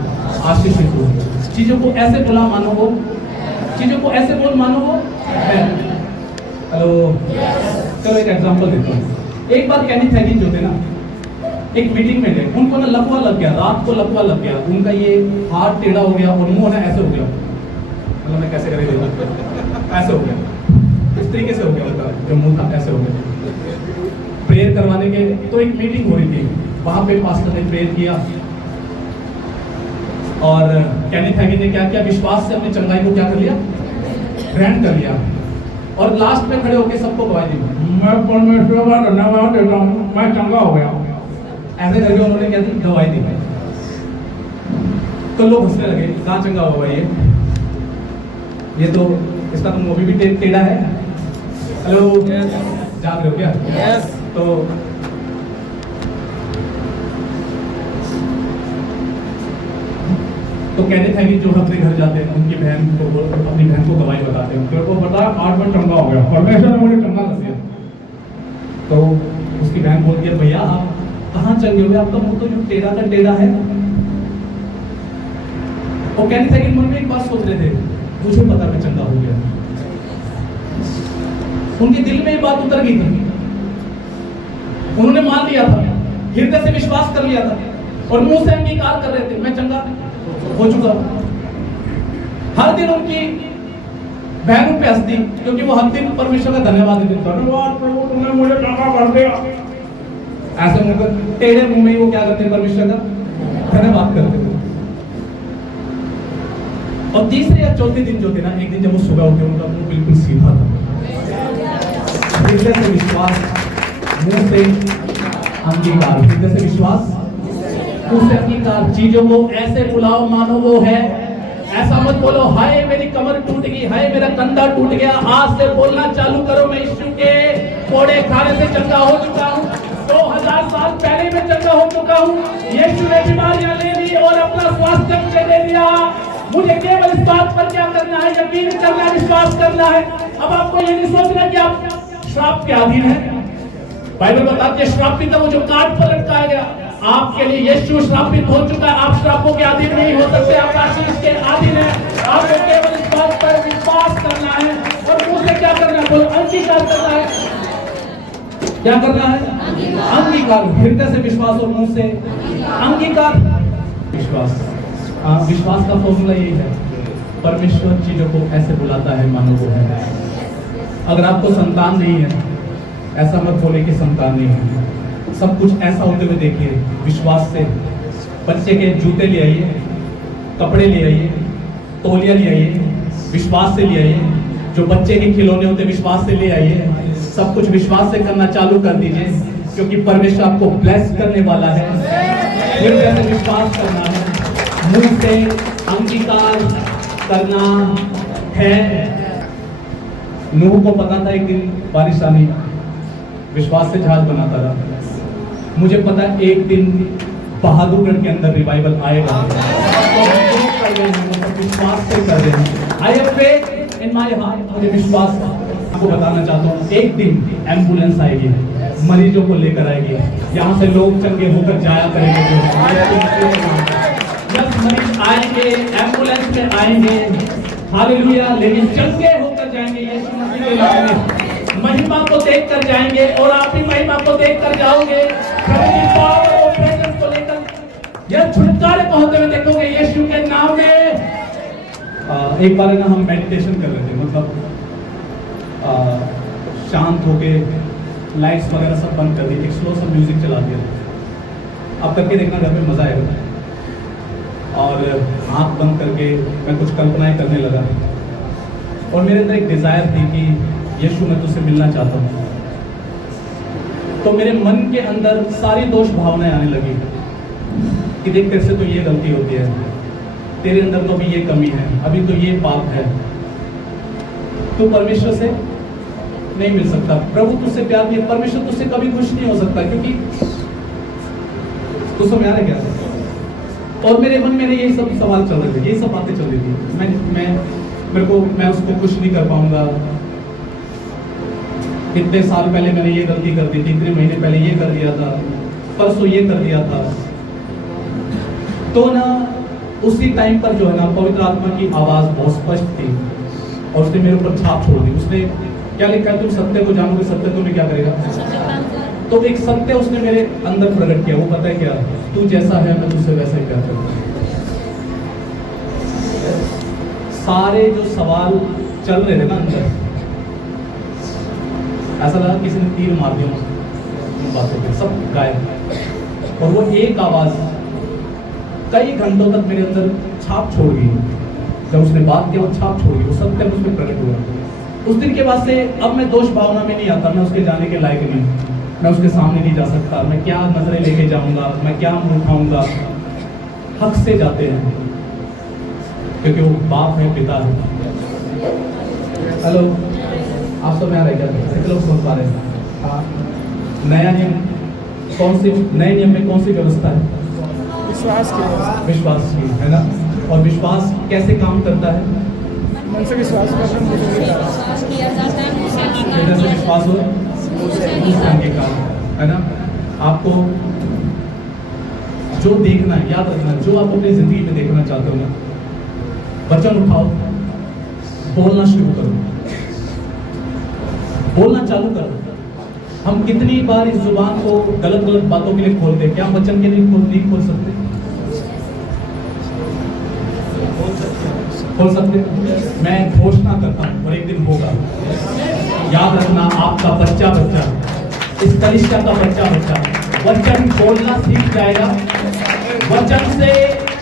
आशीषित हूं। चीजों को ऐसे बोला मानो वो, चीजों को ऐसे बोल मानो वो है। हेलो, चलो एक एग्जांपल देता हूँ। एक बार कैनिथ हैगिन जो थे ना, एक मीटिंग में गए, उनको ना लकवा लग गया, रात को लकवा लग गया, उनका ये हाथ टेढ़ा हो गया और मुंह ना ऐसे हो गया। मतलब मैं कैसे करेगा, ऐसे हो गया, इस तरीके से हो गया उनका जो मुंह था, ऐसे हो गया। प्रेयर करवाने के, तो एक मीटिंग हो रही थी, वहां पे पास्टर ने प्रेयर किया और कैनिथ हैगिन ने क्या किया? विश्वास से अपनी चंगाई को क्या कर लिया? ग्रहण कर लिया, और लास्ट में खड़े होकर सबको गवाही दी, मैं परमेश्वर का धन्यवाद देता हूँ, मैं चंगा हो गया। ऐसे करके उन्होंने क्या दी? गवाही दी। तो लोग हंसने लगे, कहाँ चंगा हुआ ये तो इसका तो मूवी भी टेढ़ा है। हेलो, जान रहे हो क्या? यस। तो कैनिथ हैगिन जो अपने घर जाते हैं, उनकी बहन को, अपनी बहन को गवाही बताते हैं, फिर वो बताया आज मैं चंगा हो गया, परमेश्वर ने मुझे चंगा कर दिया। तो उसकी बहन बोलती है भैया आप कहाँ चंगे हो गए, आपका मुंह तो जो टेढ़ा का टेढ़ा है। और कैनिथ हैगिन मन में एक बात सोच रहे थे, मुझे पता मैं चंगा हो गया। उनके दिल में ये बात उतर गई थी, उन्होंने मान लिया था, हृदय से विश्वास कर लिया था, और मुंह से अंगीकार कर रहे थे मैं चंगा हो चुका। हर दिन उनकी बहनों पे हंसती, क्योंकि वो हर दिन परमेश्वर का धन्यवाद देते, धन्यवाद प्रभु तुमने मुझे चंगा कर दिया। ऐसे मुंह पर टेढ़े मुंह में वो क्या करते, परमेश्वर का धन्यवाद करते थे। और तीसरे या चौथे दिन जो थे ना, एक दिन जब वो सुबह उठे, उनका मुंह बिल्कुल सीधा था, हृदय से विश्वास, मुंह से अंगीकार, हृदय से विश्वास, मुंह से अंगीकार। चीजों को ऐसे बुलाओ मानो वो है। ऐसा मत बोलो हाय मेरी कमर टूट गई, हाय मेरा कंधा टूट गया। आज से बोलना चालू करो मैं यीशु के कोड़े खाने से चंगा हो चुका हूँ, 2000 साल पहले मैं चंगा हो चुका हूँ। यीशु ने बीमारियां ले ली और अपना स्वास्थ्य मुझे दे दिया। मुझे केवल इस बात पर क्या करना है? यकीन करना है, विश्वास करना है। अब आपको ये नहीं सोचना कि आप श्राप के अधीन है। बाइबल बताती है श्रापित है वो जो काट पर लटकाया गया। आपके लिए यीशु श्रापित हो चुका है, आप श्रापों के अधीन नहीं हो सकते, आप आशीष के अधीन है। आपको केवल इस बात पर विश्वास करना है और मुंह से क्या करना है? बोलो अंगीकार करना है। क्या करना है? अंगीकार। हृदय से विश्वास और मुंह से अंगीकार। विश्वास, विश्वास का फॉर्मूला यही है, परमेश्वर चीजों को ऐसे बुलाता है मानो वो है। अगर आपको संतान नहीं है, ऐसा मत बोले कि संतान नहीं है। सब कुछ ऐसा होते हुए देखिए, विश्वास से। बच्चे के जूते ले आइए, कपड़े ले आइए, तौलिया ले आइए, विश्वास से ले आइए। जो बच्चे के खिलौने होते विश्वास से ले आइए, सब कुछ विश्वास से करना चालू कर दीजिए, क्योंकि परमेश्वर आपको ब्लेस करने वाला है। हृदय से विश्वास करना है, मुंह से अंगीकार करना है। नूह को पता था एक दिन बारिश आनी, विश्वास से जहाज बनाता रहा। मुझे पता है एक दिन बहादुरगढ़ के अंदर रिवाइवल आएगा। विश्वास से कर रहे हैं। I have faith in my heart. मुझे विश्वास आपको बताना चाहता हूँ, एक दिन एम्बुलेंस आएगी, मरीजों को लेकर आएगी, यहाँ से लोग चंगे होकर जाया करेंगे। जब मरीज आएंगे एम्बुलेंस में आएंगे, हालेलुया, लेकिन चंगे होकर जाएंगे, यीशु मसीह के नाम में महिमा को देख कर जाएंगे, और आप भी महिमा को देख कर जाओगे। प्रभु की पावर और प्रेजेंस को लेकर यह छुटकारे को होते हुए देखोगे यीशु के नाम में। एक बार ना हम मेडिटेशन कर रहे थे, मतलब शांत होके लाइट्स वगैरह सब बंद कर दी, एक स्लो सा म्यूजिक चला दिया। अब करके देखना, घर में मजा आएगा। और आँख बंद करके मैं कुछ कल्पनाएं करने लगा, और मेरे अंदर एक डिजायर थी कि यीशु मैं तुझसे मिलना चाहता हूँ। तो मेरे मन के अंदर सारी दोष भावनाएं आने लगी कि देख तेरे से तो ये गलती होती है, तेरे अंदर तो अभी ये कमी है, अभी तो ये पाप है, तू परमेश्वर से नहीं मिल सकता, प्रभु तुझसे प्यार नहीं, परमेश्वर तुझसे कभी खुश नहीं हो सकता, क्योंकि तू समझ आ रहा क्या। और मेरे मन में यही सब सवाल चल रहे थे, यही सब बातें चल रही थी। मैं उसको खुश नहीं कर पाऊंगा। इतने साल पहले मैंने ये गलती कर दी थी, इतने महीने पहले ये कर दिया था, परसों ये कर दिया था। तो ना उसी टाइम पर जो है ना पवित्र आत्मा की आवाज बहुत स्पष्ट थी, और उसने मेरे ऊपर छाप छोड़ दी। उसने क्या लिखा है, तुम सत्य को जानोगे, सत्य तुम्हें क्या करेगा। तो एक सत्य उसने मेरे अंदर प्रकट किया, वो पता है क्या, तू जैसा है मैं तुझसे वैसा ही प्यार करूंगा। सारे जो सवाल चल रहे थे ना अंदर, ऐसा लगा किसी ने तीर मार दिया उन बातों पे, सब गायब। और वो एक आवाज कई घंटों तक मेरे अंदर छाप छोड़ गई। जब उसने बात किया वो छाप छोड़ गई, वो सत्य मुझ में प्रकट हुआ। उस दिन के बाद से अब मैं दोष भावना में नहीं आता, मैं उसके जाने के लायक नहीं, मैं उसके सामने नहीं जा सकता। मैं क्या नजरें लेके जाऊंगा, मैं क्या मुंह उठाऊंगा। हक से जाते हैं, क्योंकि वो बाप है, पिता है। हेलो, आप सब में आ रहे क्या, कितने लोग समझ पा रहे हैं। नया नियम कौन सी, नए नियम में कौन सी व्यवस्था है, विश्वास की, विश्वास की, है ना। और विश्वास कैसे काम करता है, मन से विश्वास करना, से विश्वास हो के काम, है ना। आपको जो देखना है, याद रखना, जो आप अपनी जिंदगी में देखना चाहते हो ना, वचन उठाओ, बोलना शुरू करो, बोलना चालू करो। हम कितनी बार इस जुबान को गलत गलत बातों के लिए खोलते हैं, क्या हम वचन के लिए नहीं खोल सकते, खोल सकते। मैं घोषणा करता हूं, और एक दिन होगा। याद रखना, आपका बच्चा इस कलिसिया का बच्चा वचन बोलना सीख जाएगा, वचन से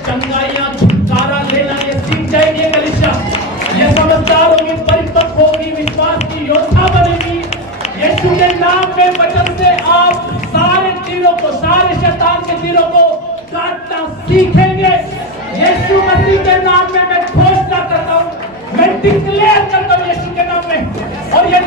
चंगाइयां, छुटकारा लेना ये सीख जाएगी। ये कलिसिया ये समझदार होगी, परिपक्व होगी, विश्वास की योद्धा बनेगी। यीशु के नाम में वचन से आप सारे तीरों को, सारे शैतान के तीरों को काटना सीखेंगे। यीशु मसीह के नाम में मैं घोषणा करता हूं, मैं डिक्लेयर करता हूं यीशु के नाम में, और ये